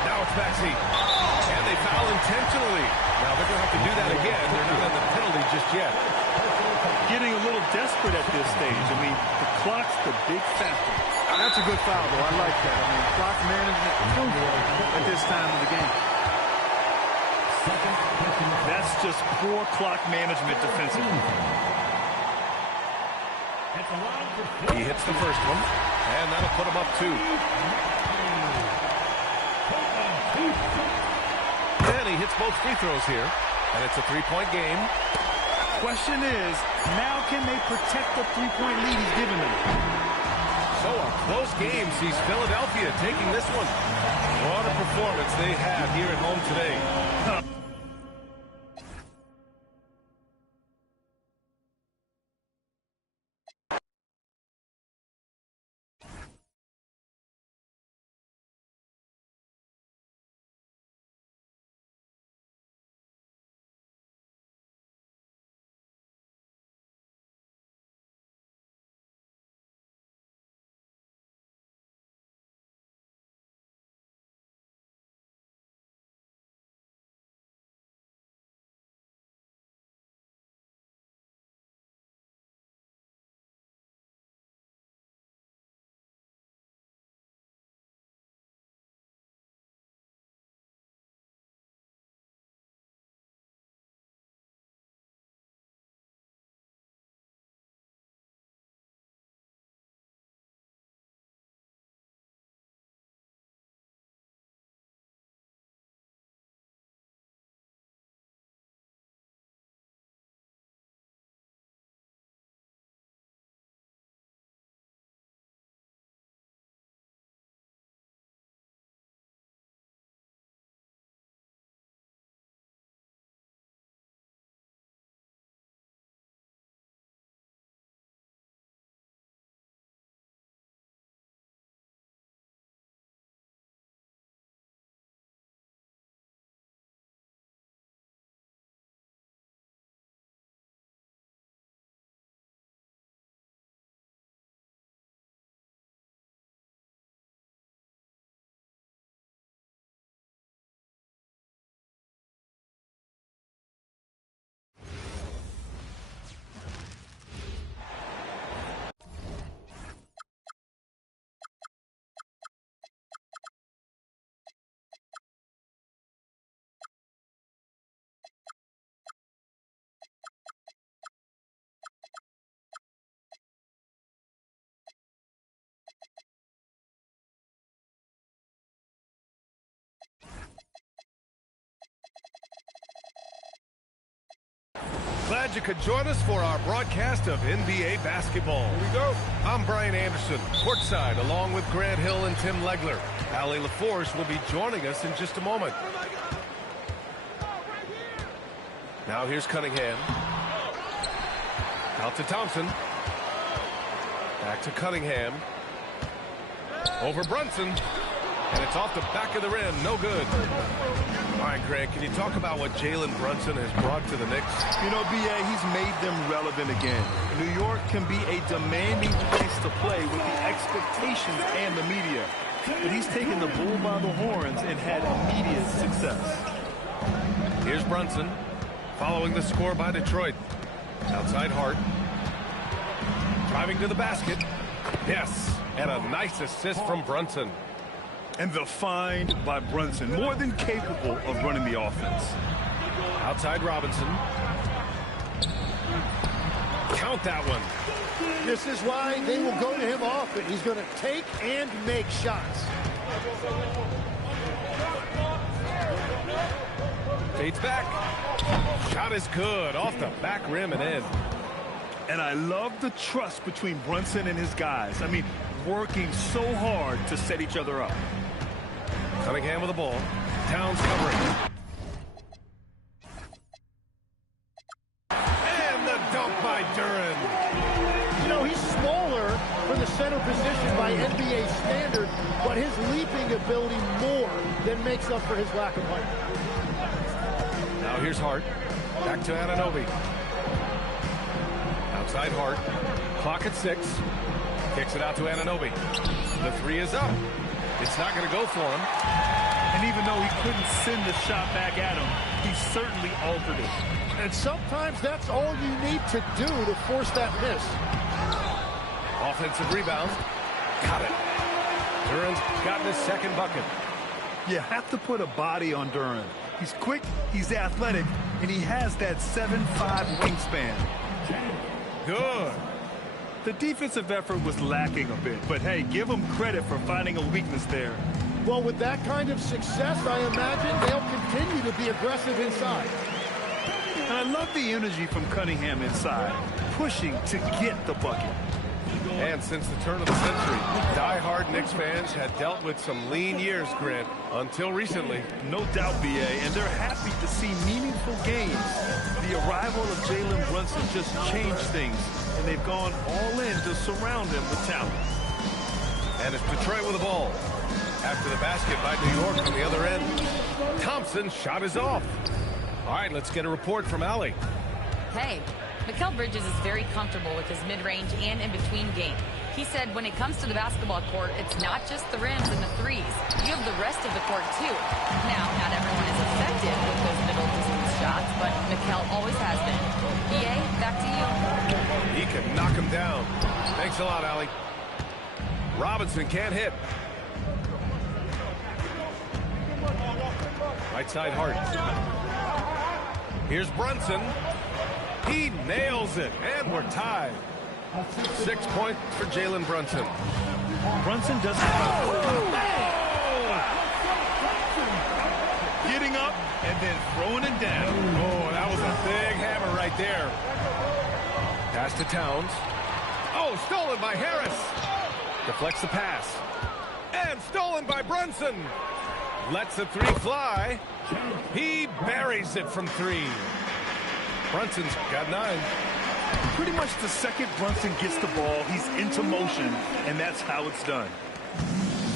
Now it's Maxey. And they foul intentionally. Now they're going to have to do that again. They're not on the penalty just yet. Getting a little desperate at this stage. I mean, the clock's the big factor. That's a good foul, though. I like that. I mean, clock management crucial at this time of the game. That's just poor clock management defensively. He hits the first one, and that'll put him up 2. And he hits both free throws here, and it's a 3-point game. Question is, now can they protect the three-point lead he's given them? So a close game sees Philadelphia taking this one. What a performance they had here at home today. Glad you could join us for our broadcast of NBA basketball. Here we go. I'm Brian Anderson, courtside, along with Grant Hill and Tim Legler. Allie LaForce will be joining us in just a moment. Now here's Cunningham. Out to Thompson. Back to Cunningham. Over Brunson. And it's off the back of the rim. No good. All right, Grant, can you talk about what Jalen Brunson has brought to the Knicks? You know, B.A., he's made them relevant again. New York can be a demanding place to play with the expectations and the media. But he's taken the bull by the horns and had immediate success. Here's Brunson, following the score by Detroit. Outside Hart. Driving to the basket. Yes, and a nice assist from Brunson. And the find by Brunson, more than capable of running the offense. Outside Robinson. Count that one. This is why they will go to him often. He's going to take and make shots. Fades back. Shot is good. Off the back rim and in. And I love the trust between Brunson and his guys. I mean, working so hard to set each other up. Cunningham with the ball. Towns covering. And the dunk by Duren. You know, he's smaller for the center position by NBA standard, but his leaping ability more than makes up for his lack of height. Now here's Hart. Back to Anunoby. Outside Hart. Clock at 6. Kicks it out to Anunoby. The three is up. It's not going to go for him. And even though he couldn't send the shot back at him, he certainly altered it. And sometimes that's all you need to do to force that miss. Offensive rebound. Got it. Duren's gotten his second bucket. You have to put a body on Duren. He's quick, he's athletic, and he has that 7'5" wingspan. Good. The defensive effort was lacking a bit, but hey, give him credit for finding a weakness there. Well, with that kind of success, I imagine they'll continue to be aggressive inside. And I love the energy from Cunningham inside, pushing to get the bucket. And since the turn of the century, die-hard Knicks fans had dealt with some lean years, Grant, until recently. No doubt, B.A., and they're happy to see meaningful games. The arrival of Jalen Brunson just changed things, and they've gone all in to surround him with talent. And it's Detroit with the ball. After the basket by New York on the other end. Thompson's shot is off. All right, let's get a report from Allie. Hey, Mikal Bridges is very comfortable with his mid-range and in-between game. He said when it comes to the basketball court, it's not just the rims and the threes. You have the rest of the court, too. Now, not everyone is effective with those middle-distance shots, but Mikal always has been. EA, back to you. He can knock him down. Thanks a lot, Allie. Robinson can't hit. Right side Hart. Here's Brunson. He nails it, and we're tied. 6 points for Jalen Brunson. Brunson doesn't have getting up and then throwing it down. Oh, that was a big hammer right there. Pass to Towns. Oh, stolen by Harris. Deflects the pass. And stolen by Brunson. Lets the three fly. He buries it from 3. Brunson's got 9. Pretty much the second Brunson gets the ball, he's into motion, and that's how it's done.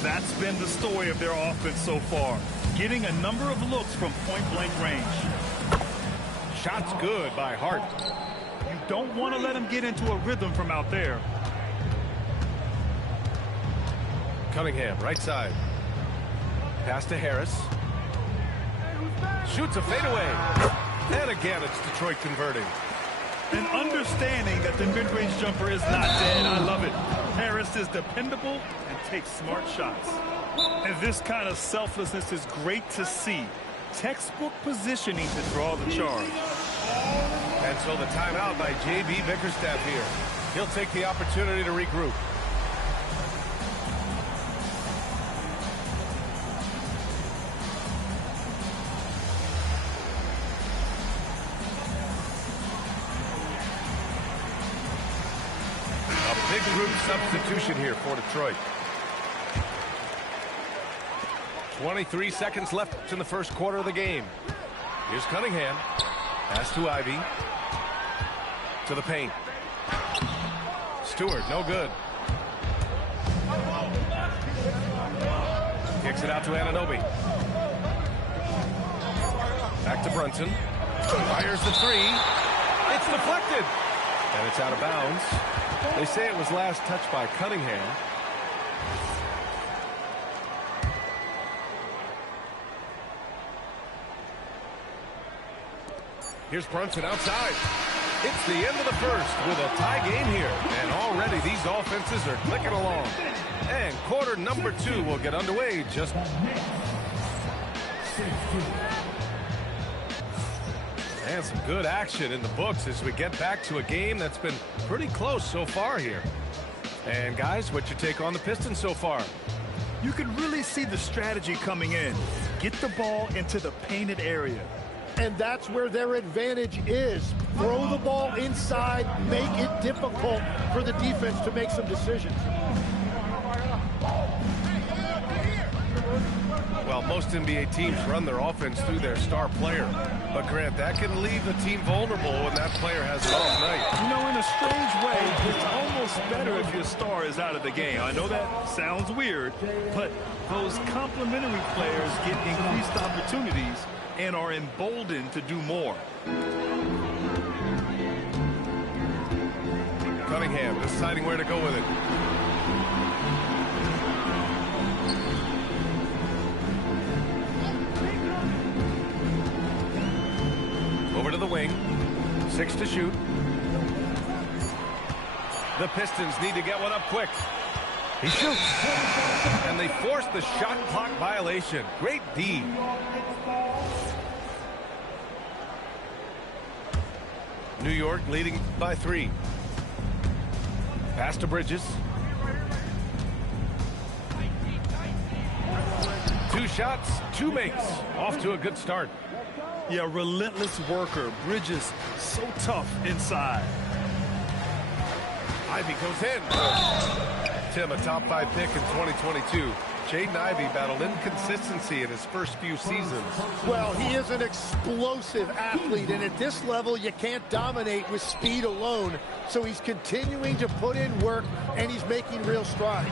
That's been the story of their offense so far, getting a number of looks from point-blank range. Shot's good by Hart. You don't want to let him get into a rhythm from out there. Cunningham, right side. Pass to Harris. Shoots a fadeaway. And again, it's Detroit converting. And understanding that the mid-range jumper is not dead. I love it. Harris is dependable and takes smart shots. And this kind of selflessness is great to see. Textbook positioning to draw the charge. And so the timeout by J.B. Bickerstaff here. He'll take the opportunity to regroup. Big group substitution here for Detroit. 23 seconds left in the first quarter of the game. Here's Cunningham. Pass to Ivy. To the paint. Stewart, no good. Kicks it out to Anunoby. Back to Brunson. Fires the three. It's deflected. And it's out of bounds. They say it was last touched by Cunningham. Here's Brunson outside. It's the end of the first with a tie game here. And already these offenses are clicking along. And quarter number 2 will get underway just... And some good action in the books as we get back to a game that's been pretty close so far here. And guys, what's your take on the Pistons so far? You can really see the strategy coming in. Get the ball into the painted area. And that's where their advantage is. Throw the ball inside, make it difficult for the defense to make some decisions. Well, most NBA teams run their offense through their star player. But, Grant, that can leave the team vulnerable when that player has an off night. You know, in a strange way, it's almost better if your star is out of the game. I know that sounds weird, but those complementary players get increased opportunities and are emboldened to do more. Cunningham deciding where to go with it. Over to the wing. 6 to shoot. The Pistons need to get one up quick. He shoots. And they force the shot clock violation. Great D. New York leading by 3. Pass to Bridges. 2 shots, 2 makes. Off to a good start. Yeah, relentless worker. Bridges, so tough inside. Ivy goes in. Tim, a top 5 pick in 2022. Jaden Ivey battled inconsistency in his first few seasons. Well, he is an explosive athlete, and at this level, you can't dominate with speed alone. So he's continuing to put in work, and he's making real strides.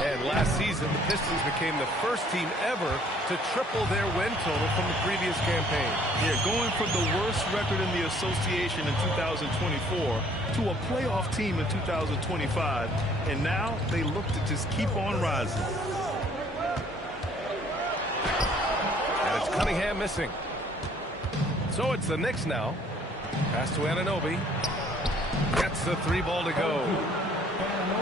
And last season, the Pistons became the first team ever to triple their win total from the previous campaign. Yeah, going from the worst record in the association in 2024 to a playoff team in 2025. And now they look to just keep on rising. And it's Cunningham missing. So it's the Knicks now. Pass to Anunoby. Gets the 3 ball to go.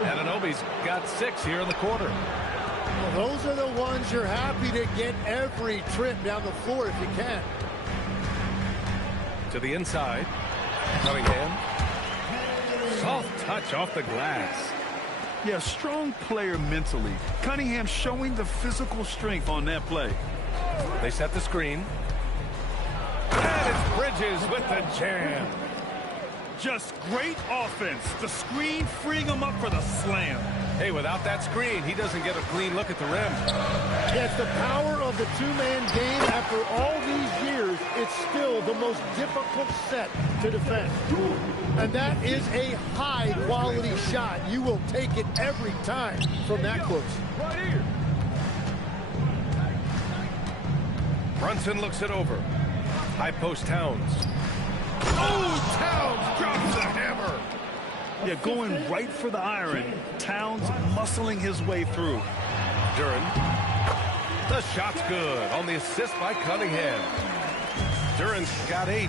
Anunoby's got 6 here in the quarter. Well, those are the ones you're happy to get every trip down the floor if you can. To the inside. Cunningham. Soft touch off the glass. Yeah, strong player mentally. Cunningham showing the physical strength on that play. They set the screen. And it's Bridges with the jam. Just great offense. The screen freeing him up for the slam. Hey, without that screen, he doesn't get a clean look at the rim. It's the power of the two-man game. After all these years, it's still the most difficult set to defend. And that is a high-quality shot. You will take it every time from that close. Brunson looks it over. High post Towns. Oh, Towns drops the hammer. Yeah, going right for the iron. Towns muscling his way through. Duren. The shot's good on the assist by Cunningham. Duren's got 8.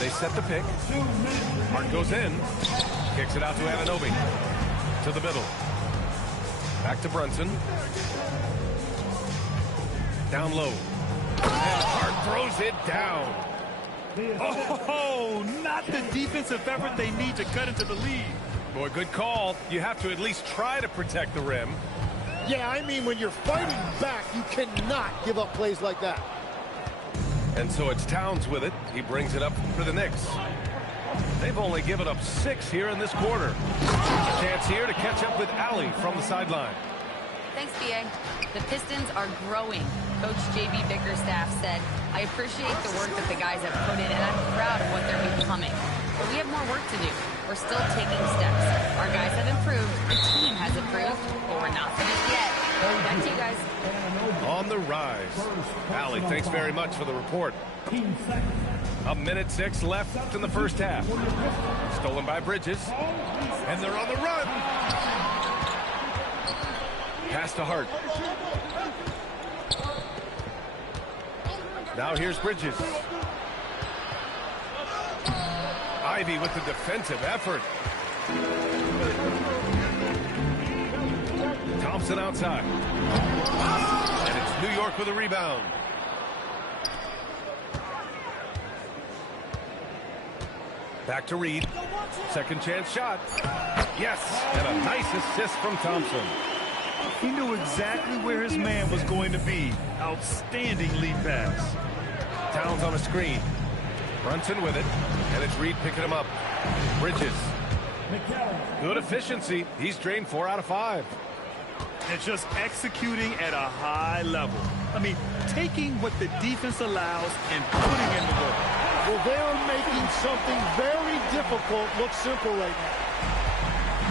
They set the pick. Hart goes in. Kicks it out to Anunoby. To the middle. Back to Brunson. Down low. And Hart throws it down. Oh, not the defensive effort they need to cut into the lead. Boy, good call. You have to at least try to protect the rim. Yeah, I mean, when you're fighting back, you cannot give up plays like that. And so it's Towns with it. He brings it up for the Knicks. They've only given up 6 here in this quarter. A chance here to catch up with Allie from the sideline. Thanks, B.A. The Pistons are growing. Coach J.B. Bickerstaff said, I appreciate the work that the guys have put in, and I'm proud of what they're becoming. But we have more work to do. We're still taking steps. Our guys have improved. The team has improved, but we're not finished yet. Back to you guys. On the rise. Allie, thanks very much for the report. 1:06 left in the first half. Stolen by Bridges. And they're on the run. Pass to Hart. Now here's Bridges. Ivy with the defensive effort. Thompson outside. And it's New York with a rebound. Back to Reed. Second chance shot. Yes, and a nice assist from Thompson. He knew exactly where his man was going to be. Outstanding lead pass. Towns on a screen. Brunson with it, and it's Reed picking him up. Bridges. Good efficiency. He's drained 4 out of 5. And just executing at a high level. I mean, taking what the defense allows and putting in the work. Well, they're making something very difficult look simple right now.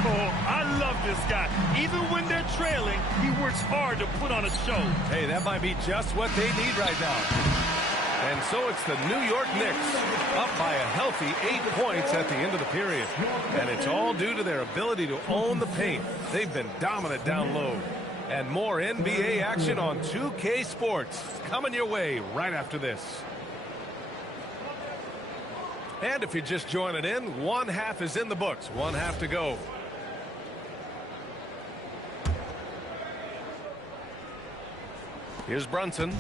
Oh, I love this guy. Even when they're trailing, he works hard to put on a show. Hey, that might be just what they need right now. And so it's the New York Knicks up by a healthy 8 points at the end of the period. And it's all due to their ability to own the paint. They've been dominant down low. And more NBA action on 2K Sports coming your way right after this. And if you're just joining in, 1 half is in the books. 1 half to go. Here's Brunson.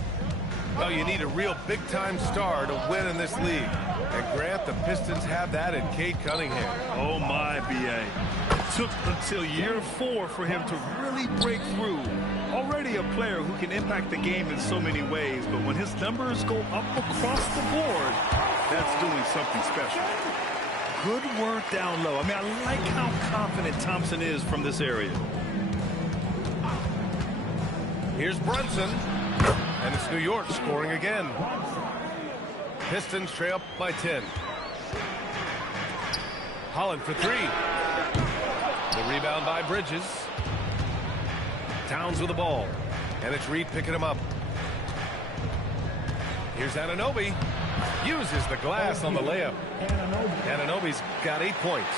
Well, you need a real big-time star to win in this league. And Grant, the Pistons have that in Cade Cunningham. Oh, my, B.A. It took until year 4 for him to really break through. Already a player who can impact the game in so many ways, but when his numbers go up across the board, that's doing something special. Good work down low. I mean, I like how confident Thompson is from this area. Here's Brunson. And it's New York scoring again. Pistons trail up by 10. Holland for 3. The rebound by Bridges. Towns with the ball. And it's Reed picking him up. Here's Anunoby. Uses the glass on the layup. Anunoby's got 8 points.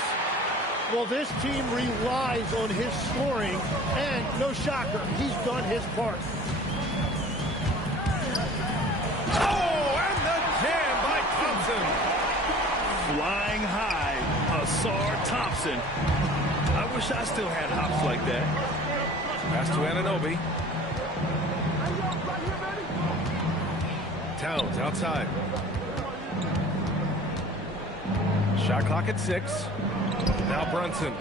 Well, this team relies on his scoring, and no shocker, he's done his part. Oh, and the jam by Thompson. Flying high, Asar Thompson. I wish I still had hops like that. Pass to Anunoby. Towns outside. Shot clock at 6. Now Brunson.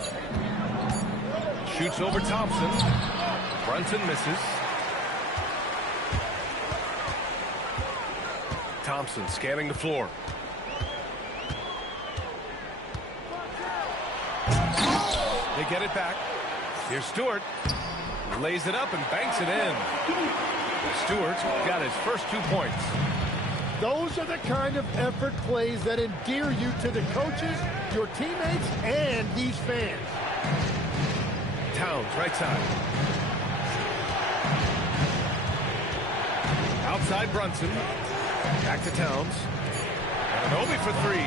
Shoots over Thompson. Brunson misses. Thompson scanning the floor. They get it back. Here's Stewart. Lays it up and banks it in. Stewart's got his first 2 points. Those are the kind of effort plays that endear you to the coaches, your teammates, and these fans. Towns, right side. Outside Brunson. Back to Towns. Anunoby for 3.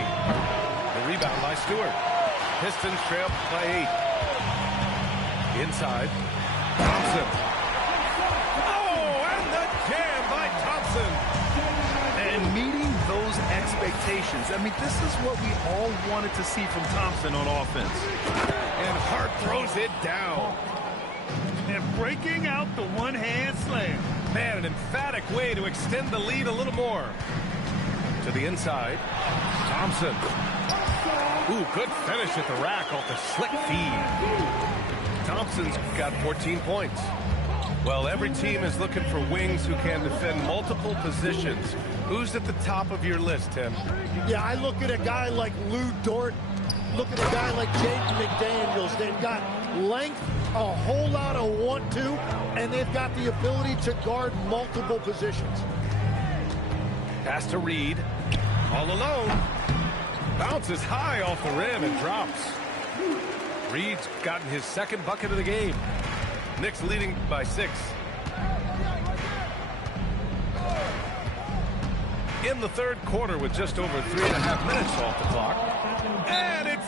The rebound by Stewart. Pistons trail by 8. Inside. Thompson. Oh, and the jam by Thompson. And meeting those expectations. I mean, this is what we all wanted to see from Thompson on offense. And Hart throws it down. And breaking out the one-hand slam. Man, an emphatic way to extend the lead a little more. To the inside. Thompson. Ooh, good finish at the rack off the slick feed. Thompson's got 14 points. Well, every team is looking for wings who can defend multiple positions. Who's at the top of your list, Tim? Yeah, I look at a guy like Lou Dort. look at a guy like Jaden McDaniels. They've got length, a whole lot of want-to, and they've got the ability to guard multiple positions. Pass to Reed. All alone. Bounces high off the rim and drops. Reed's gotten his second bucket of the game. Knicks leading by 6. In the third quarter with just over 3.5 minutes off the clock. And it's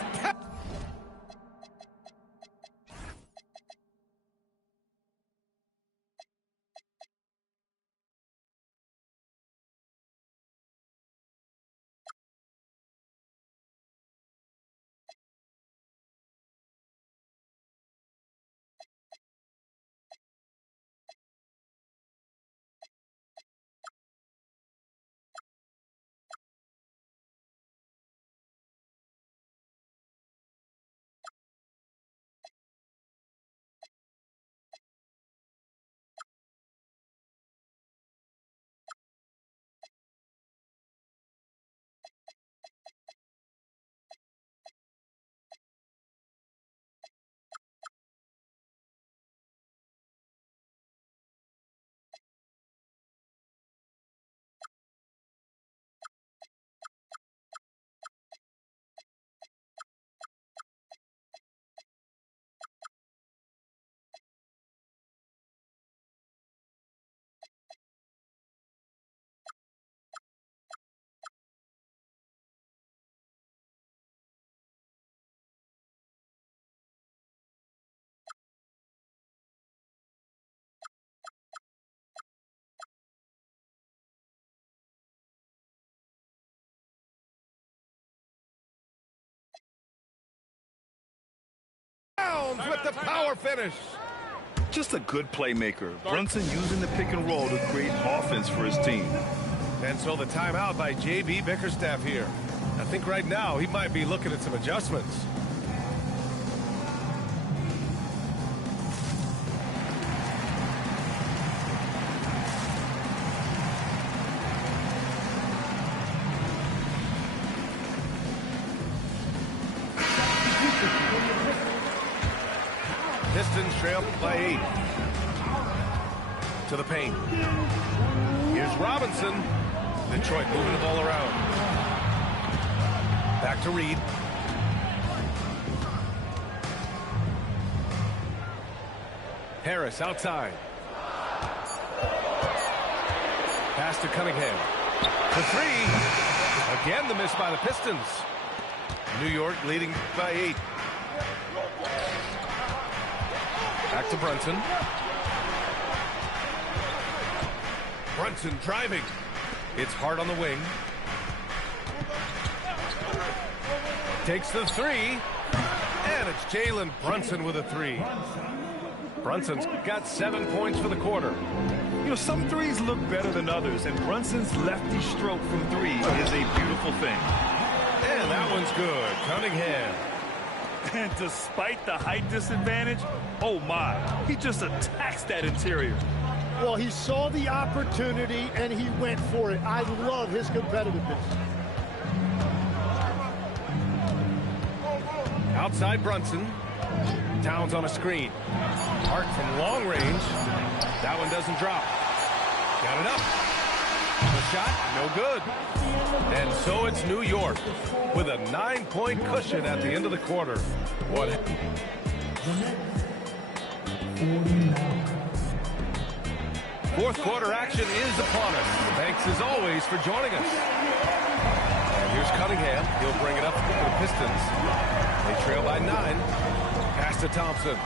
with the power finish. Just a good playmaker. Brunson using the pick and roll to create offense for his team. And so the timeout by J.B. Bickerstaff here. I think right now he might be looking at some adjustments. Pistons trail by 8. To the paint. Here's Robinson. Detroit moving the ball around. Back to Reed. Harris outside. Pass to Cunningham. For 3. Again the miss by the Pistons. New York leading by 8. Back to Brunson. Brunson driving. It's hard on the wing. Takes the 3. And it's Jalen Brunson with a 3. Brunson's got 7 points for the quarter. You know, some threes look better than others, and Brunson's lefty stroke from 3 is a beautiful thing. And that one's good. Cunningham. And despite the height disadvantage, oh my, he just attacks that interior. Well, he saw the opportunity and he went for it. I love his competitiveness. Outside Brunson. Towns on a screen. Hart from long range. That one doesn't drop. Got it up. The shot, no good. And so it's New York with a 9-point cushion at the end of the quarter. What? Fourth quarter action is upon us. Thanks as always for joining us. And here's Cunningham. He'll bring it up for the Pistons. They trail by 9. Pass to Thompson.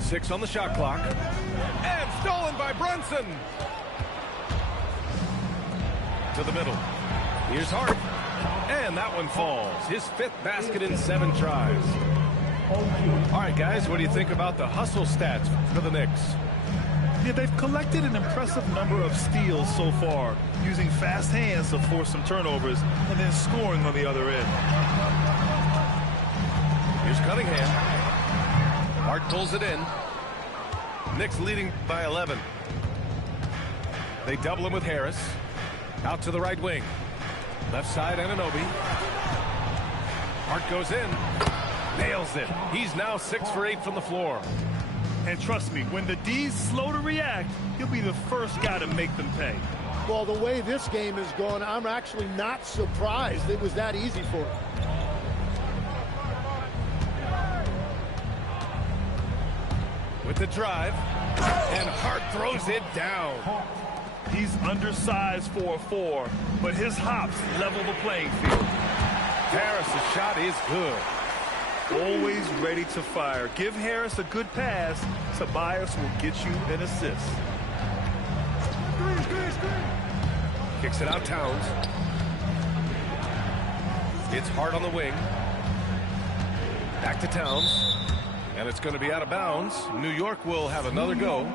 Six on the shot clock. And stolen by Brunson. To the middle. Here's Hart. And that one falls. His 5th basket in 7 tries. All right, guys, what do you think about the hustle stats for the Knicks? Yeah, they've collected an impressive number of steals so far, using fast hands to force some turnovers and then scoring on the other end. Here's Cunningham. Hart pulls it in. Knicks leading by 11. They double him with Harris. Out to the right wing. Left side, Anunoby. Hart goes in. Nails it. He's now 6 for 8 from the floor. And trust me, when the D's slow to react, he'll be the first guy to make them pay. Well, the way this game has gone, I'm actually not surprised it was that easy for him. With the drive. And Hart throws it down. He's undersized for a 4, but his hops level the playing field. Harris' shot is good. Always ready to fire. Give Harris a good pass. Tobias will get you an assist. Kicks it out, Towns. It's Hart on the wing. Back to Towns. And it's going to be out of bounds. New York will have another go.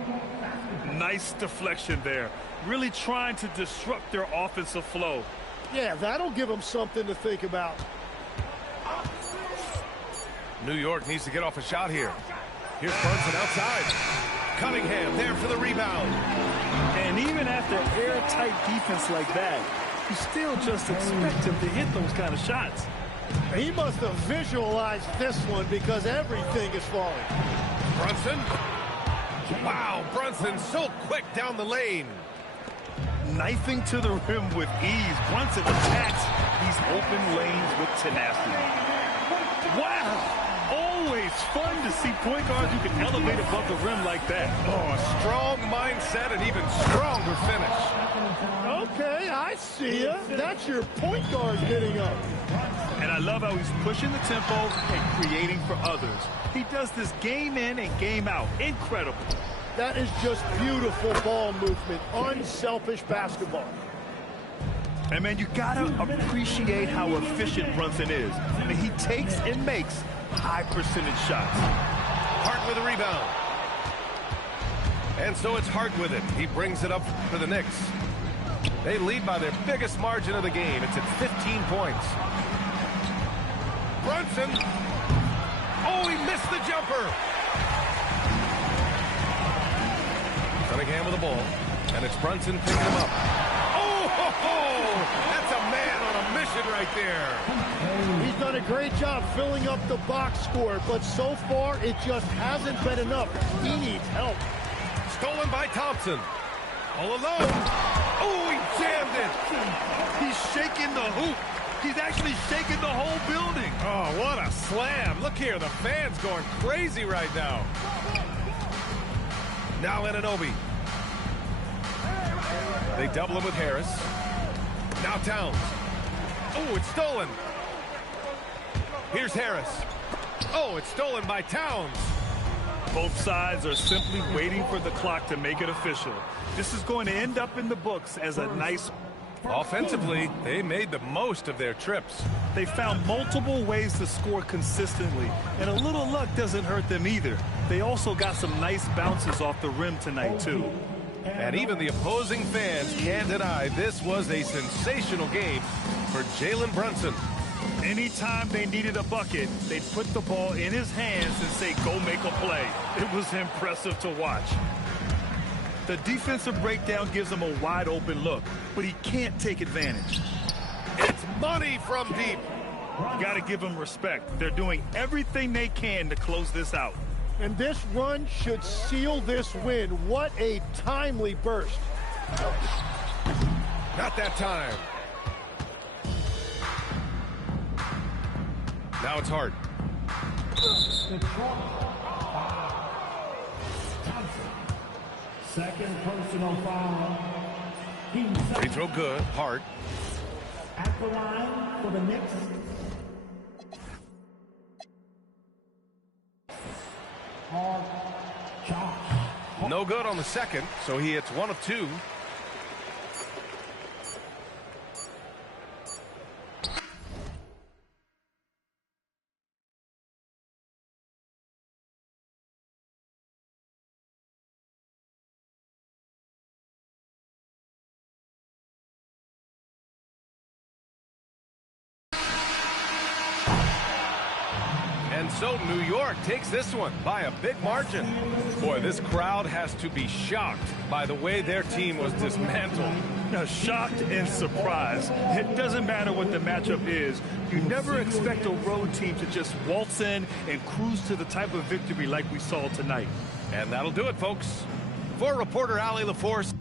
Nice deflection there. Really trying to disrupt their offensive flow. Yeah, that'll give them something to think about. New York needs to get off a shot here. Here's Brunson outside. Cunningham there for the rebound. And even after airtight defense like that, you still just expect him to hit those kind of shots. He must have visualized this one because everything is falling. Brunson. Wow, Brunson so quick down the lane. Knifing to the rim with ease. Brunson attacks these open lanes with tenacity. Wow! Always fun to see point guards who can elevate above the rim like that. Oh, a strong mindset and even stronger finish. Okay, I see ya. That's your point guard getting up. And I love how he's pushing the tempo and creating for others. He does this game in and game out. Incredible. That is just beautiful ball movement. Unselfish basketball. And, man, you got to appreciate how efficient Brunson is. I mean, he takes and makes high percentage shots. Hart with a rebound. And so it's Hart with it. He brings it up for the Knicks. They lead by their biggest margin of the game. It's at 15 points. Brunson. Oh, he missed the jumper. Cunningham with the ball. And it's Brunson picking him up. Oh, ho, ho. That's a man on a mission right there. He's done a great job filling up the box score, but so far it just hasn't been enough. He needs help. Stolen by Thompson. All alone. Oh, he jammed it. He's shaking the hoop. He's actually shaking the whole building. Oh, what a slam. Look here, the fans going crazy right now. Now Anunoby. They double him with Harris. Now Towns. Oh, it's stolen. Here's Harris. Oh, it's stolen by Towns. Both sides are simply waiting for the clock to make it official. This is going to end up in the books as a nice... Offensively, they made the most of their trips. They found multiple ways to score consistently, and a little luck doesn't hurt them either. They also got some nice bounces off the rim tonight, too. And even the opposing fans can't deny this was a sensational game for Jalen Brunson. Anytime they needed a bucket, they'd put the ball in his hands and say, go make a play. It was impressive to watch. The defensive breakdown gives him a wide open look, but he can't take advantage. It's money from deep. You got to give them respect. They're doing everything they can to close this out. And this run should seal this win. What a timely burst. Not that time. Now it's Hart. Second personal foul. Free throw good. Hart. At the line for the Knicks. No good on the second, so he hits 1 of 2. And And so New York takes this one by a big margin. Boy, this crowd has to be shocked by the way their team was dismantled. Now, shocked and surprised. It doesn't matter what the matchup is. You never expect a road team to just waltz in and cruise to the type of victory like we saw tonight. And that'll do it, folks. For reporter Allie LaForce.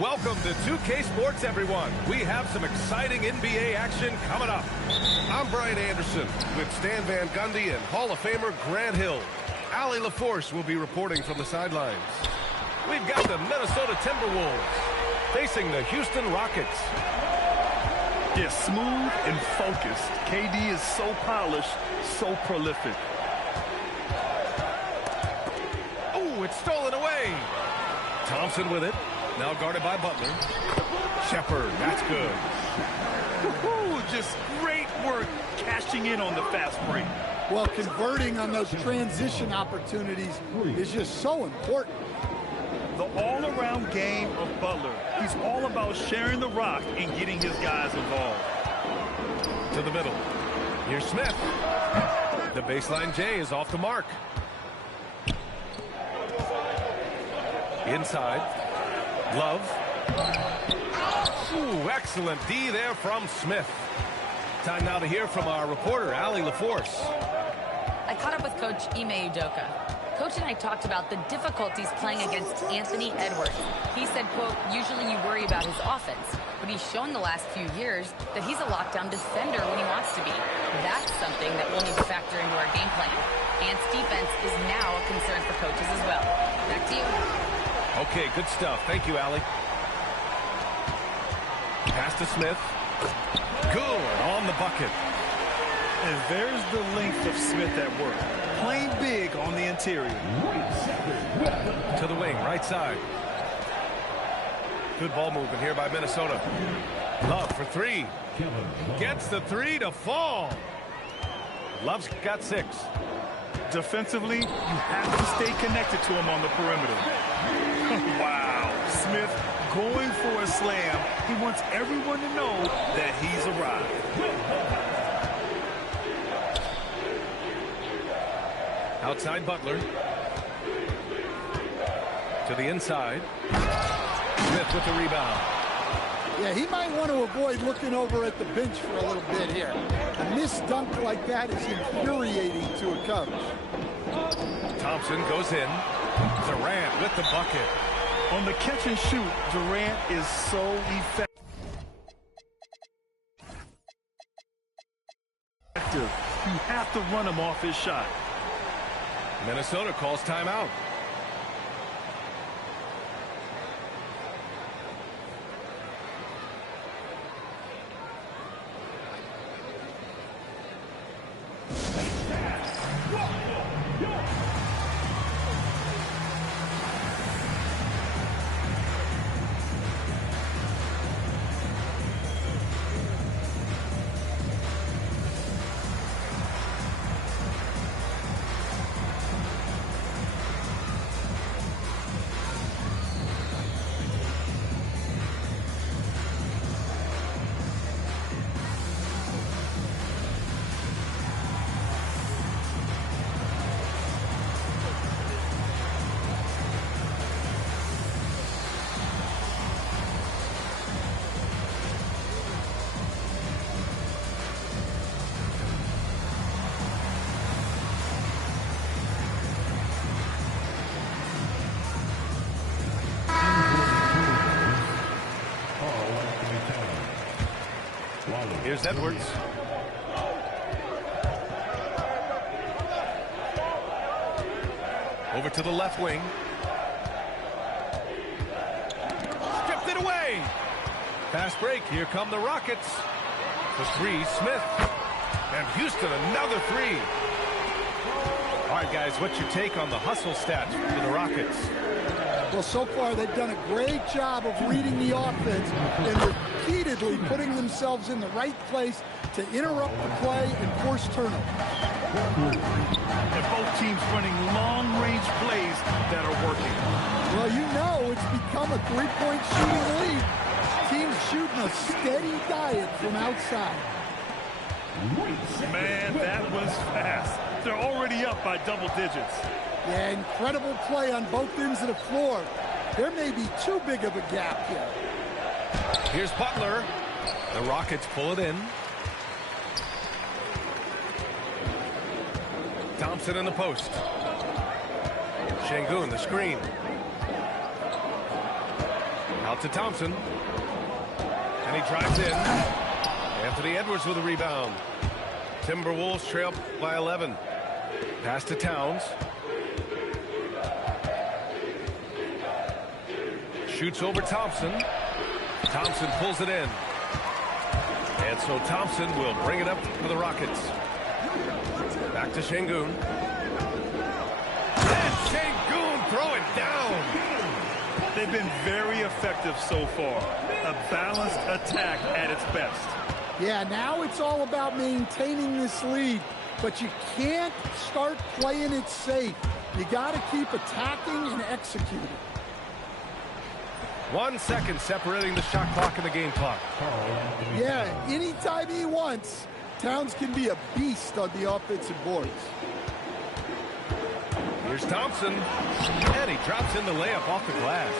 Welcome to 2K Sports, everyone. We have some exciting NBA action coming up. I'm Brian Anderson with Stan Van Gundy and Hall of Famer Grant Hill. Allie LaForce will be reporting from the sidelines. We've got the Minnesota Timberwolves facing the Houston Rockets. Yeah, smooth and focused. KD is so polished, so prolific. Oh, it's stolen away. Thompson with it. Now guarded by Butler. Shepherd, that's good. Just great work cashing in on the fast break. Well, converting on those transition opportunities is just so important. The all-around game of Butler. He's all about sharing the rock and getting his guys involved. To the middle. Here's Smith. The baseline J is off the mark. Inside. Love. Ooh, excellent D there from Smith. Time now to hear from our reporter, Allie LaForce. I caught up with Coach Ime Udoka. Coach and I talked about the difficulties playing against Anthony Edwards. He said, quote, usually you worry about his offense, but he's shown the last few years that he's a lockdown defender when he wants to be. That's something that we'll need to factor into our game plan. Ant's defense is now a concern for coaches as well. Back to you. Okay, good stuff. Thank you, Allie. Pass to Smith. Good on the bucket. And there's the length of Smith at work. Playing big on the interior. To the wing, right side. Good ball movement here by Minnesota. Love for three. Gets the three to fall. Love's got 6. Defensively, you have to stay connected to him on the perimeter. Wow. Smith going for a slam. He wants everyone to know that he's arrived. Outside Butler. To the inside. Smith with the rebound. Yeah, he might want to avoid looking over at the bench for a little bit here. A missed dunk like that is infuriating to a coach. Thompson goes in. Durant with the bucket. On the catch and shoot, Durant is so effective. You have to run him off his shot. Minnesota calls timeout. Here's Edwards. Over to the left wing. Stripped it away. Fast break. Here come the Rockets. For 3, Smith. And Houston, another 3. All right, guys, what's your take on the hustle stats for the Rockets? Well, so far they've done a great job of reading the offense and repeatedly putting themselves in the right place to interrupt the play and force turnovers. And both teams running long-range plays that are working. Well, you know it's become a three-point shooting lead. Teams shooting a steady diet from outside. Man, that was fast. They're already up by double digits. Yeah, incredible play on both ends of the floor. There may be too big of a gap here. Here's Butler. The Rockets pull it in. Thompson in the post. Şengün, the screen. Out to Thompson. And he drives in. Anthony Edwards with a rebound. Timberwolves trail by 11. Pass to Towns. shoots over Thompson. Thompson pulls it in. And so Thompson will bring it up for the Rockets. Back to Şengün. And Şengün throw it down. They've been very effective so far. A balanced attack at its best. Yeah, now it's all about maintaining this lead, but you can't start playing it safe. You got to keep attacking and executing. 1 second separating the shot clock and the game clock. Yeah, anytime he wants, Towns can be a beast on the offensive boards. Here's Thompson, and he drops in the layup off the glass.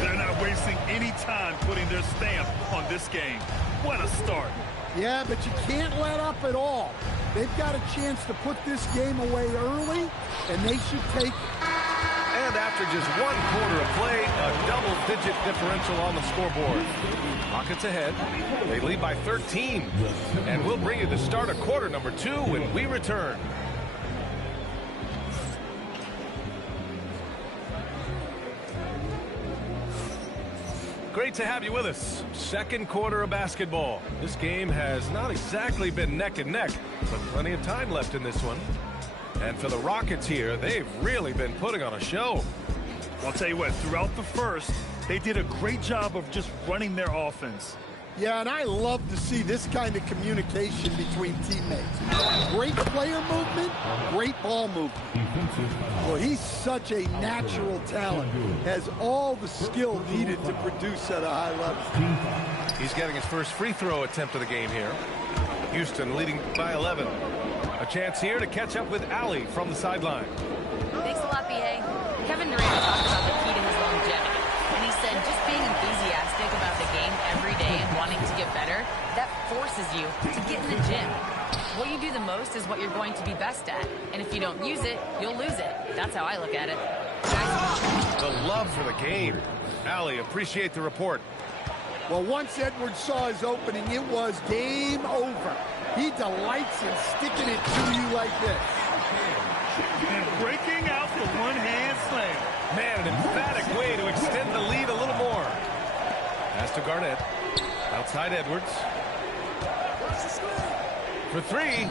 They're not wasting any time putting their stamp on this game. What a start. Yeah, but you can't let up at all. They've got a chance to put this game away early, and they should take it. And after just 1 quarter of play, a double-digit differential on the scoreboard. Rockets ahead. They lead by 13. And we'll bring you the start of quarter number 2 when we return. Great to have you with us. Second quarter of basketball. This game has not exactly been neck and neck, but plenty of time left in this one. And for the Rockets here, they've really been putting on a show. I'll tell you what, throughout the first, they did a great job of just running their offense. Yeah, and I love to see this kind of communication between teammates. Great player movement, great ball movement. Well, he's such a natural talent, has all the skill needed to produce at a high level. He's getting his first free throw attempt of the game here. Houston leading by 11. A chance here to catch up with Allie from the sideline. Thanks a lot, B.A. Kevin Durant talked about the key to his longevity. And he said just being enthusiastic about the game every day and wanting to get better, that forces you to get in the gym. What you do the most is what you're going to be best at. And if you don't use it, you'll lose it. That's how I look at it. The love for the game. Allie, appreciate the report. Well, once Edwards saw his opening, it was game over. He delights in sticking it to you like this. And breaking out the one-hand slam. Man, an emphatic way to extend the lead a little more. Pass to Garnett. Outside Edwards. For 3.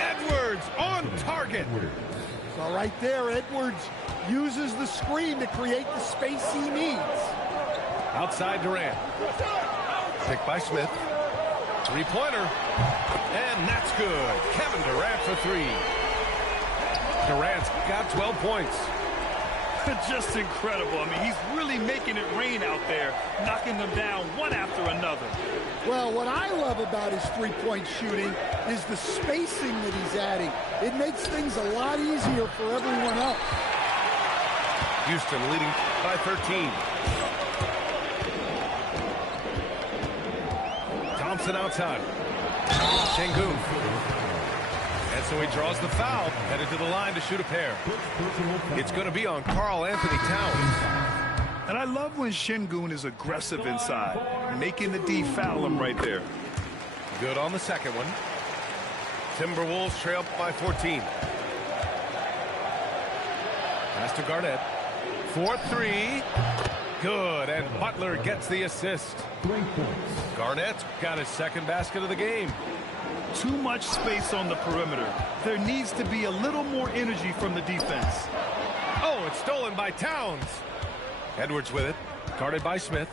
Edwards on target. Well, right there, Edwards uses the screen to create the space he needs. Outside Durant. Picked by Smith. Three-pointer. And that's good. Kevin Durant for 3. Durant's got 12 points. Just incredible. I mean, he's really making it rain out there, knocking them down one after another. Well, what I love about his three-point shooting is the spacing that he's adding. It makes things a lot easier for everyone else. Houston leading by 13. Thompson outside. Şengün. And so he draws the foul, headed to the line to shoot a pair. It's going to be on Karl Anthony Towns. And I love when Şengün is aggressive inside, making the D foul him right there. Good on the second one. Timberwolves trail by 14. Pass to Garnett. 4-3. Good, and Butler gets the assist. Garnett got his second basket of the game. Too much space on the perimeter. There needs to be a little more energy from the defense. Oh, it's stolen by Towns. Edwards with it, guarded by Smith.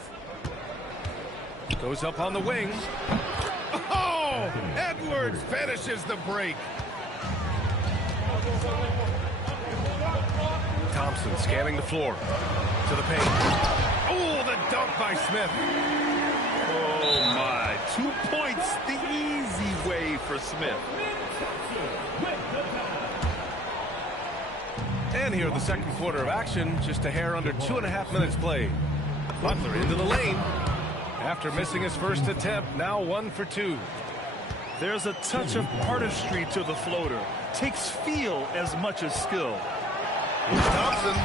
Goes up on the wing. Oh, Edwards finishes the break. Thompson scanning the floor to the paint. Oh, the dunk by Smith. Oh, my. 2 points the easy way for Smith. And here in the second quarter of action, just a hair under 2.5 minutes played. Butler into the lane. After missing his first attempt, now 1 for 2. There's a touch of artistry to the floater. Takes feel as much as skill. Here's Thompson.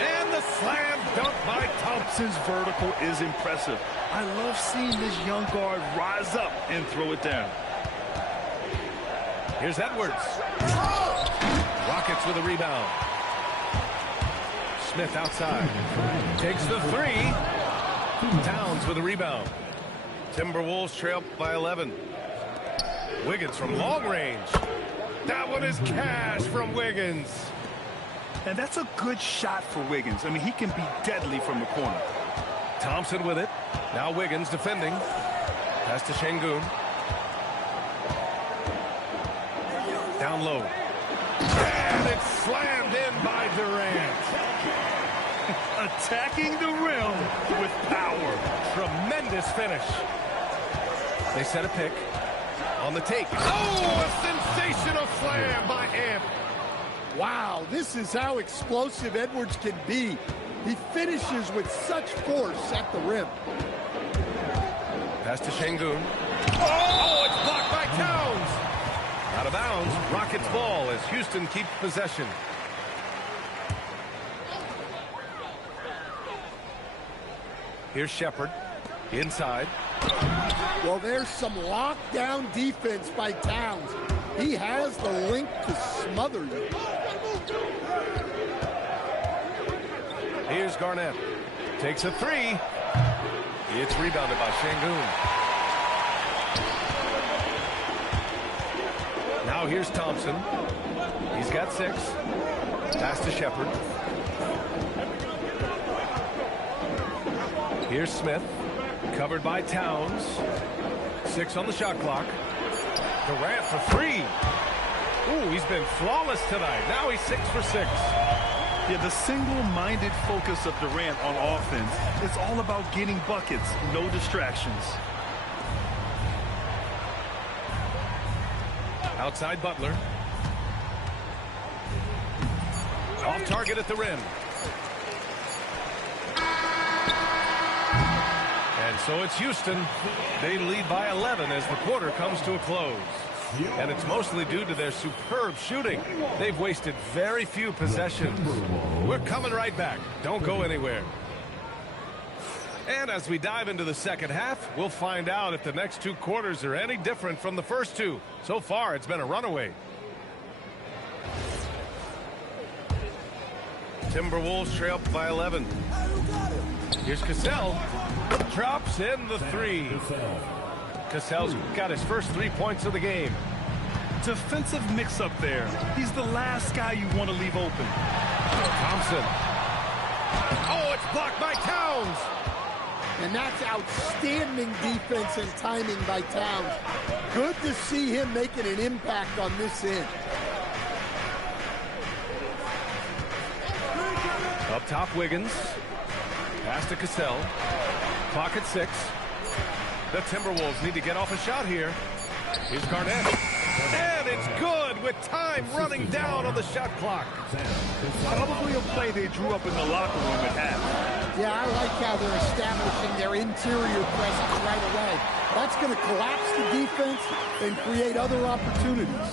And the slam dunk by Thompson. Thompson's vertical is impressive. I love seeing this young guard rise up and throw it down. Here's Edwards. Rockets with a rebound. Smith outside. Takes the three. Towns with a rebound. Timberwolves trail by 11. Wiggins from long range. That one is cash from Wiggins. And that's a good shot for Wiggins. I mean, he can be deadly from the corner. Thompson with it. Now Wiggins defending. Pass to Şengün. Down low. And it's slammed in by Durant. Attacking the rim with power. Tremendous finish. They set a pick. On the take. Oh, a sensational slam by Ant. Wow, this is how explosive Edwards can be. He finishes with such force at the rim. Pass to Şengün. Oh, it's blocked by Towns. Out of bounds. Rockets ball as Houston keeps possession. Here's Shepherd. Inside. Well, there's some lockdown defense by Towns. He has the length to smother you. Here's Garnett. Takes a three. It's rebounded by Şengün. Now here's Thompson. He's got 6. Pass to Shepherd. Here's Smith. Covered by Towns. 6 on the shot clock. Durant for 3. Ooh, he's been flawless tonight. Now he's 6 for 6. Yeah, the single-minded focus of Durant on offense is all about getting buckets, no distractions. Outside Butler. Off target at the rim. And so it's Houston. They lead by 11 as the quarter comes to a close. And it's mostly due to their superb shooting. They've wasted very few possessions. We're coming right back. Don't go anywhere. And as we dive into the second half, we'll find out if the next 2 quarters are any different from the first 2. So far, it's been a runaway. Timberwolves trail by 11. Here's Cassell. Drops in the 3. Cassell's got his first 3 points of the game. Defensive mix-up there. He's the last guy you want to leave open. Thompson. Oh, it's blocked by Towns. And that's outstanding defense and timing by Towns. Good to see him making an impact on this end. Up top, Wiggins. Pass to Cassell. Clock at 6. The Timberwolves need to get off a shot here. Here's Garnett. And it's good with time running down on the shot clock. Probably a play they drew up in the locker room at half. Yeah, I like how they're establishing their interior presence right away. That's going to collapse the defense and create other opportunities.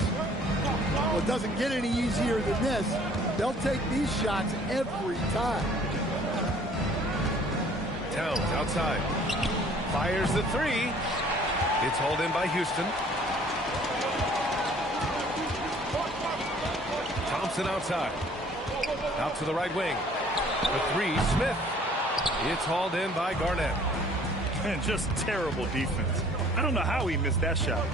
Well, it doesn't get any easier than this. They'll take these shots every time. Towns outside. Fires the 3. It's hauled in by Houston. Thompson outside. Out to the right wing. The 3, Smith. It's hauled in by Garnett. And just terrible defense. I don't know how he missed that shot.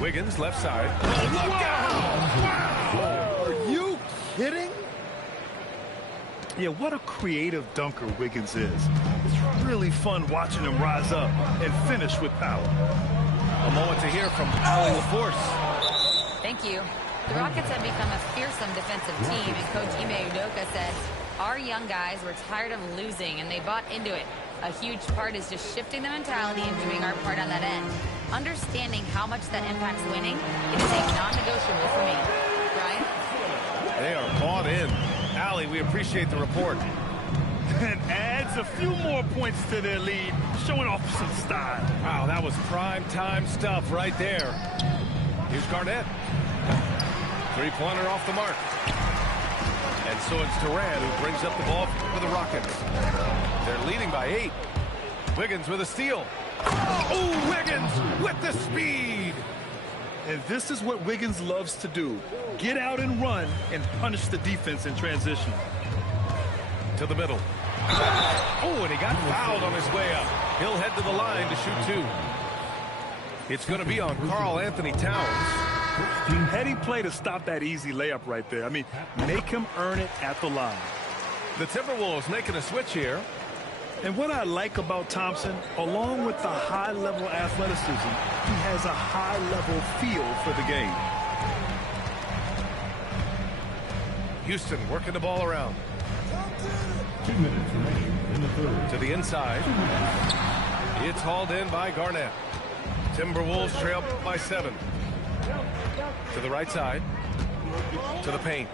Wiggins left side. Oh, look out! Wow! Are you kidding? Yeah, what a creative dunker Wiggins is. It's really fun watching him rise up and finish with power. A moment to hear from Allie LaForce. Thank you. The Rockets have become a fearsome defensive team, and Coach Ime Udoka said, our young guys were tired of losing, and they bought into it. A huge part is just shifting the mentality and doing our part on that end. Understanding how much that impacts winning, it is a non-negotiable for me. Brian? They are bought in. Allie, we appreciate the report. And adds a few more points to their lead, showing off some style. Wow, that was prime time stuff right there. Here's Garnett. 3-pointer off the mark. And so it's Durant who brings up the ball for the Rockets. They're leading by 8. Wiggins with a steal. Oh, Wiggins with the speed. And this is what Wiggins loves to do. Get out and run and punish the defense in transition. To the middle. Oh, and he got fouled on his way up. He'll head to the line to shoot 2. It's going to be on Karl Anthony Towns. Heading play to stop that easy layup right there. I mean, make him earn it at the line. The Timberwolves making a switch here. And what I like about Thompson, along with the high-level athleticism, he has a high-level feel for the game. Houston working the ball around. 2 minutes remaining in the third. To the inside. It's hauled in by Garnett. Timberwolves trail by 7. To the right side. To the paint.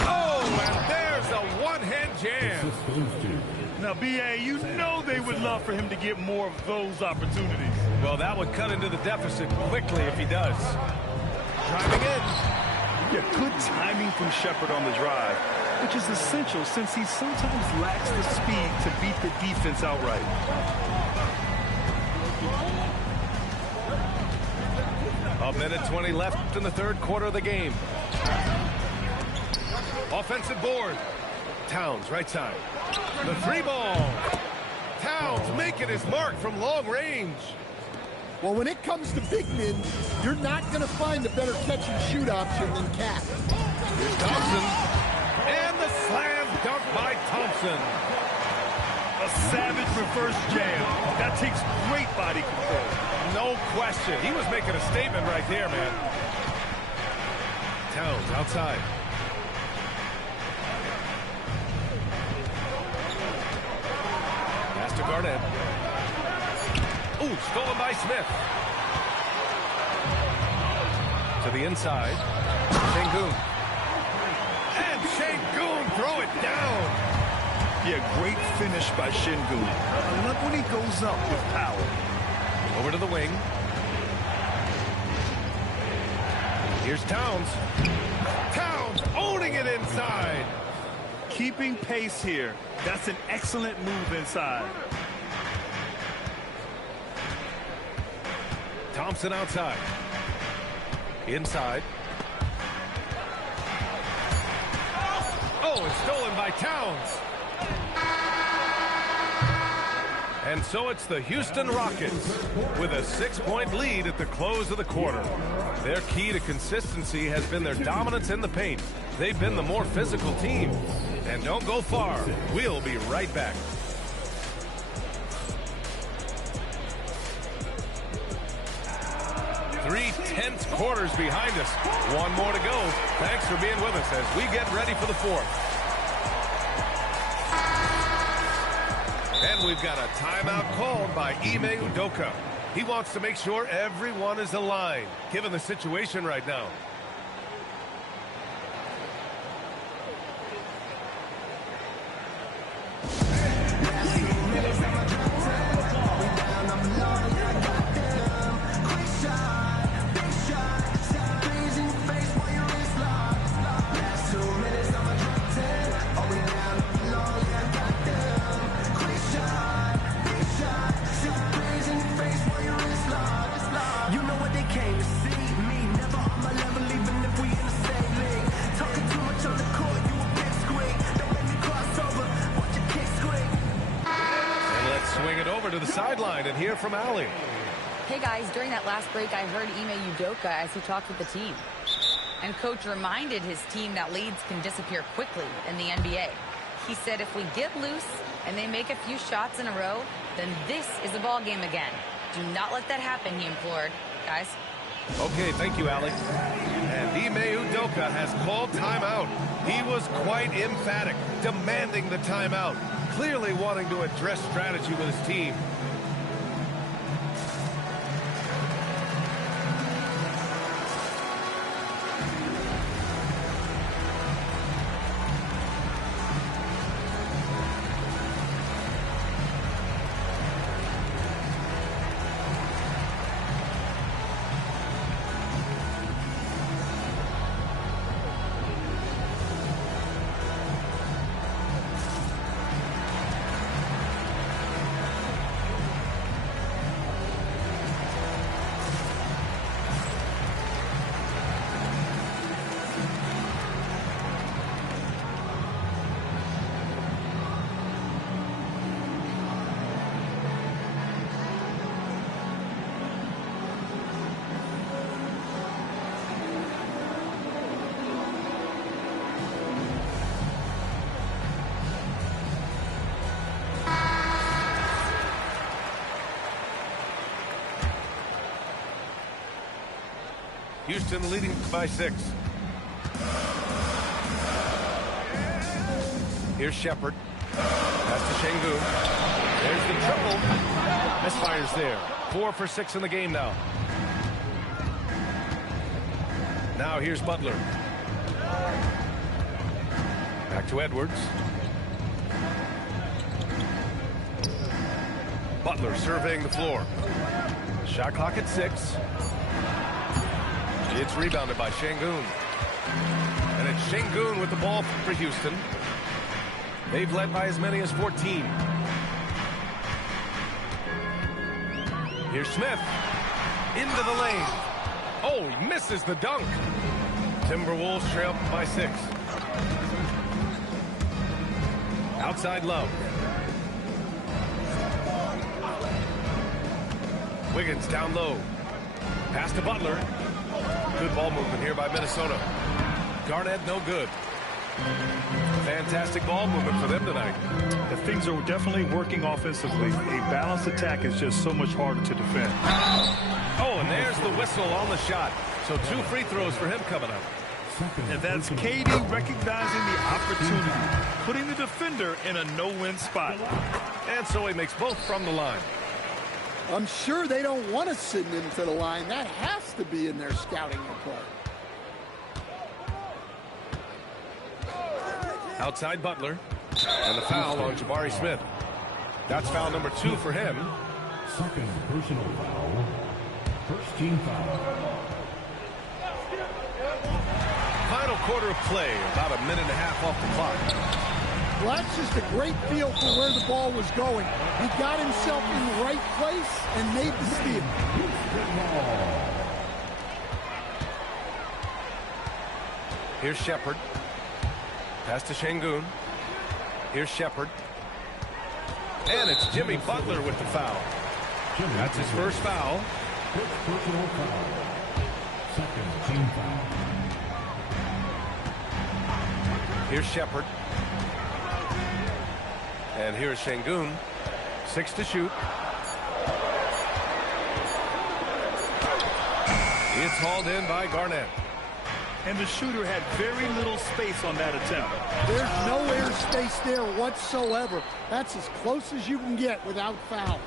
Oh, and there's a one-hand jam. Now, B.A., you know they would love for him to get more of those opportunities. Well, that would cut into the deficit quickly if he does. Driving in. Yeah, good timing from Shepherd on the drive, which is essential since he sometimes lacks the speed to beat the defense outright. A minute 20 left in the third quarter of the game. Offensive board. Towns, right side. The 3-ball. Towns making his mark from long range. Well, when it comes to big men, you're not going to find a better catch-and-shoot option than Cat. Here's Thompson. And the slam dunk by Thompson. A savage reverse jam. That takes great body control. No question. He was making a statement right there, man. Towns outside. Pass to Garnett. Ooh, stolen by Smith. To the inside. Şengün. And Şengün throw it down. Yeah, great finish by Şengün. I love when he goes up with power. Over to the wing. Here's Towns. Towns owning it inside. Keeping pace here. That's an excellent move inside. Thompson outside. Inside. Oh, it's stolen by Towns. And so it's the Houston Rockets with a 6-point lead at the close of the quarter. Their key to consistency has been their dominance in the paint. They've been the more physical team. And don't go far. We'll be right back. Three tense quarters behind us. One more to go. Thanks for being with us as we get ready for the fourth. And we've got a timeout called by Ime Udoka. He wants to make sure everyone is aligned, given the situation right now. To the sideline and hear from Allie. Hey guys, during that last break I heard Ime Udoka as he talked with the team. And coach reminded his team that leads can disappear quickly in the NBA. He said if we get loose and they make a few shots in a row, then this is a ball game again. Do not let that happen, he implored. Guys. Okay, thank you, Allie. And Ime Udoka has called timeout. He was quite emphatic, demanding the timeout. Clearly wanting to address strategy with his team. Houston leading by 6. Here's Shepard. Pass to Şengün. There's the triple. Misfires there. 4 for 6 in the game now. Now here's Butler. Back to Edwards. Butler surveying the floor. Shot clock at 6. It's rebounded by Şengün. And it's Şengün with the ball for Houston. They've led by as many as 14. Here's Smith. Into the lane. Oh, he misses the dunk. Timberwolves trail by 6. Outside Love. Wiggins down low. Pass to Butler. Good ball movement here by Minnesota. Garnett no good. Fantastic ball movement for them tonight. The things are definitely working offensively. A balanced attack is just so much harder to defend. Oh, and there's the whistle on the shot. So 2 free throws for him coming up. And that's KD recognizing the opportunity, putting the defender in a no-win spot. And so he makes both from the line. I'm sure they don't want to send him to the line. That has to be in their scouting report. Outside Butler. And the foul on Jabari Smith. That's foul number 2 for him. Second personal foul. First team foul. Final quarter of play. About a minute and a half off the clock. Well, that's just a great feel for where the ball was going. He got himself in the right place and made the steal. Here's Shepard. Pass to Şengün. Here's Shepard. And it's Jimmy Butler with the foul. That's his first foul. First personal foul. Second team foul. Here's Shepard. And here's Şengün. 6 to shoot. It's hauled in by Garnett. And the shooter had very little space on that attempt. There's no air space there whatsoever. That's as close as you can get without foul.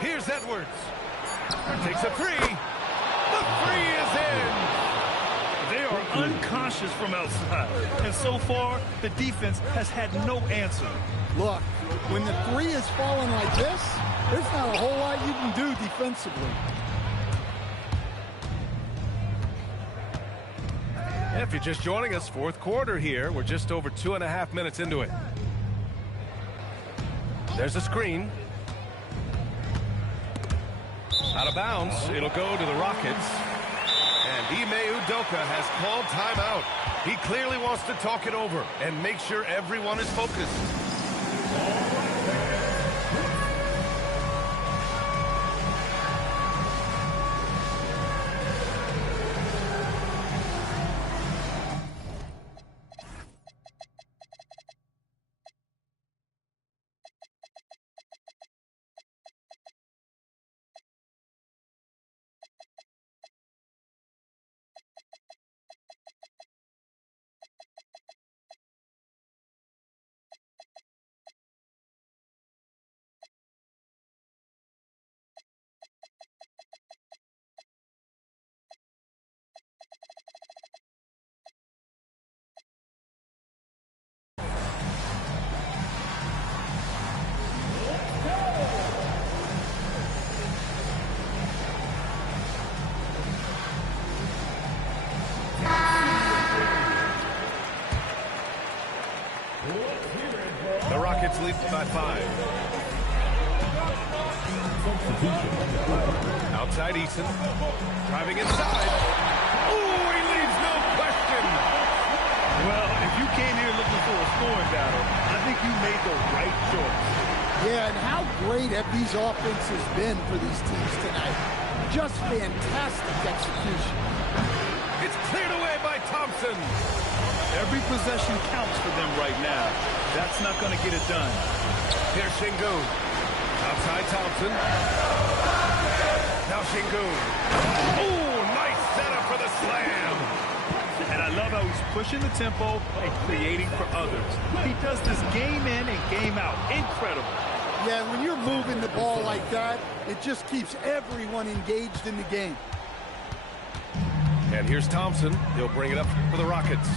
Here's Edwards. Takes a 3. The 3 is in. They are unconscious from outside. And so far, the defense has had no answer. Look, when the 3 is falling like this, there's not a whole lot you can do defensively. If you're just joining us, fourth quarter here. We're just over 2.5 minutes into it. There's a screen. Out of bounds. It'll go to the Rockets. And Ime Udoka has called timeout. He clearly wants to talk it over and make sure everyone is focused. The Rockets lead by 5. Outside Eason. Driving inside. Ooh, he leaves no question. Well, if you came here looking for a scoring battle, I think you made the right choice. Yeah, and how great have these offenses been for these teams tonight? Just fantastic execution. It's cleared away by Thompson. Every possession counts for them right now. That's not going to get it done. Here's Şengün. Outside Thompson. Şengün. Oh, nice setup for the slam. And I love how he's pushing the tempo and creating for others. He does this game in and game out. Incredible. Yeah, when you're moving the ball like that, it just keeps everyone engaged in the game. And here's Thompson. He'll bring it up for the Rockets.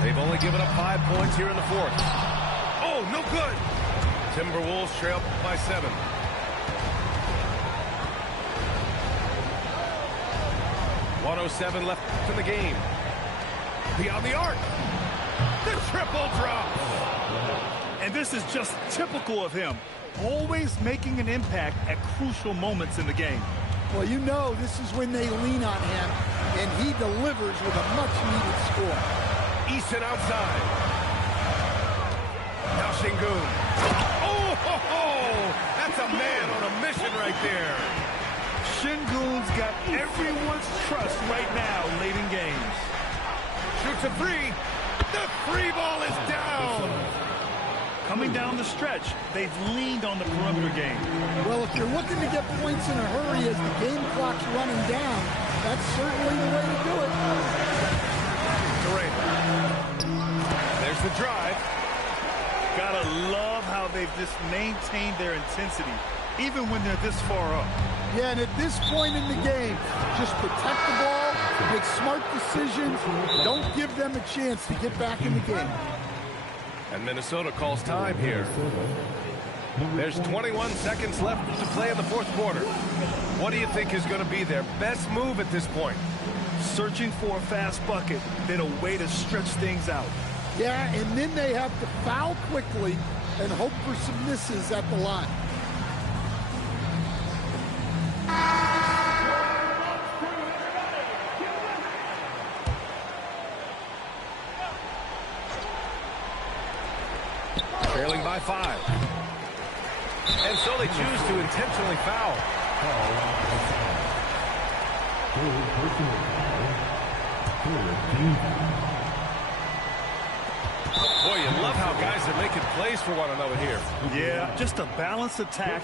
They've only given up 5 points here in the fourth. Oh, no good. Timberwolves trail by 7. .107 left in the game. Beyond the arc. The triple drop. And this is just typical of him. Always making an impact at crucial moments in the game. Well, you know this is when they lean on him, and he delivers with a much-needed score. Easton outside. Now Şengün. Oh, ho, ho. That's a man on a mission right there. Şengün's got everyone's trust right now late in games. Shoots a three. The free ball is down. Coming down the stretch, they've leaned on the perimeter game. Well, if you're looking to get points in a hurry as the game clock's running down, that's certainly the way to do it. Durant. There's the drive. Gotta love how they've just maintained their intensity, even when they're this far up. Yeah, and at this point in the game, just protect the ball, make smart decisions, don't give them a chance to get back in the game. And Minnesota calls time here. There's 21 seconds left to play in the fourth quarter. What do you think is going to be their best move at this point? Searching for a fast bucket, then a way to stretch things out. Yeah, and then they have to foul quickly and hope for some misses at the line. Trailing by 5. And so they choose to intentionally foul. Boy, you love how guys are making plays for one another here. Yeah, just a balanced attack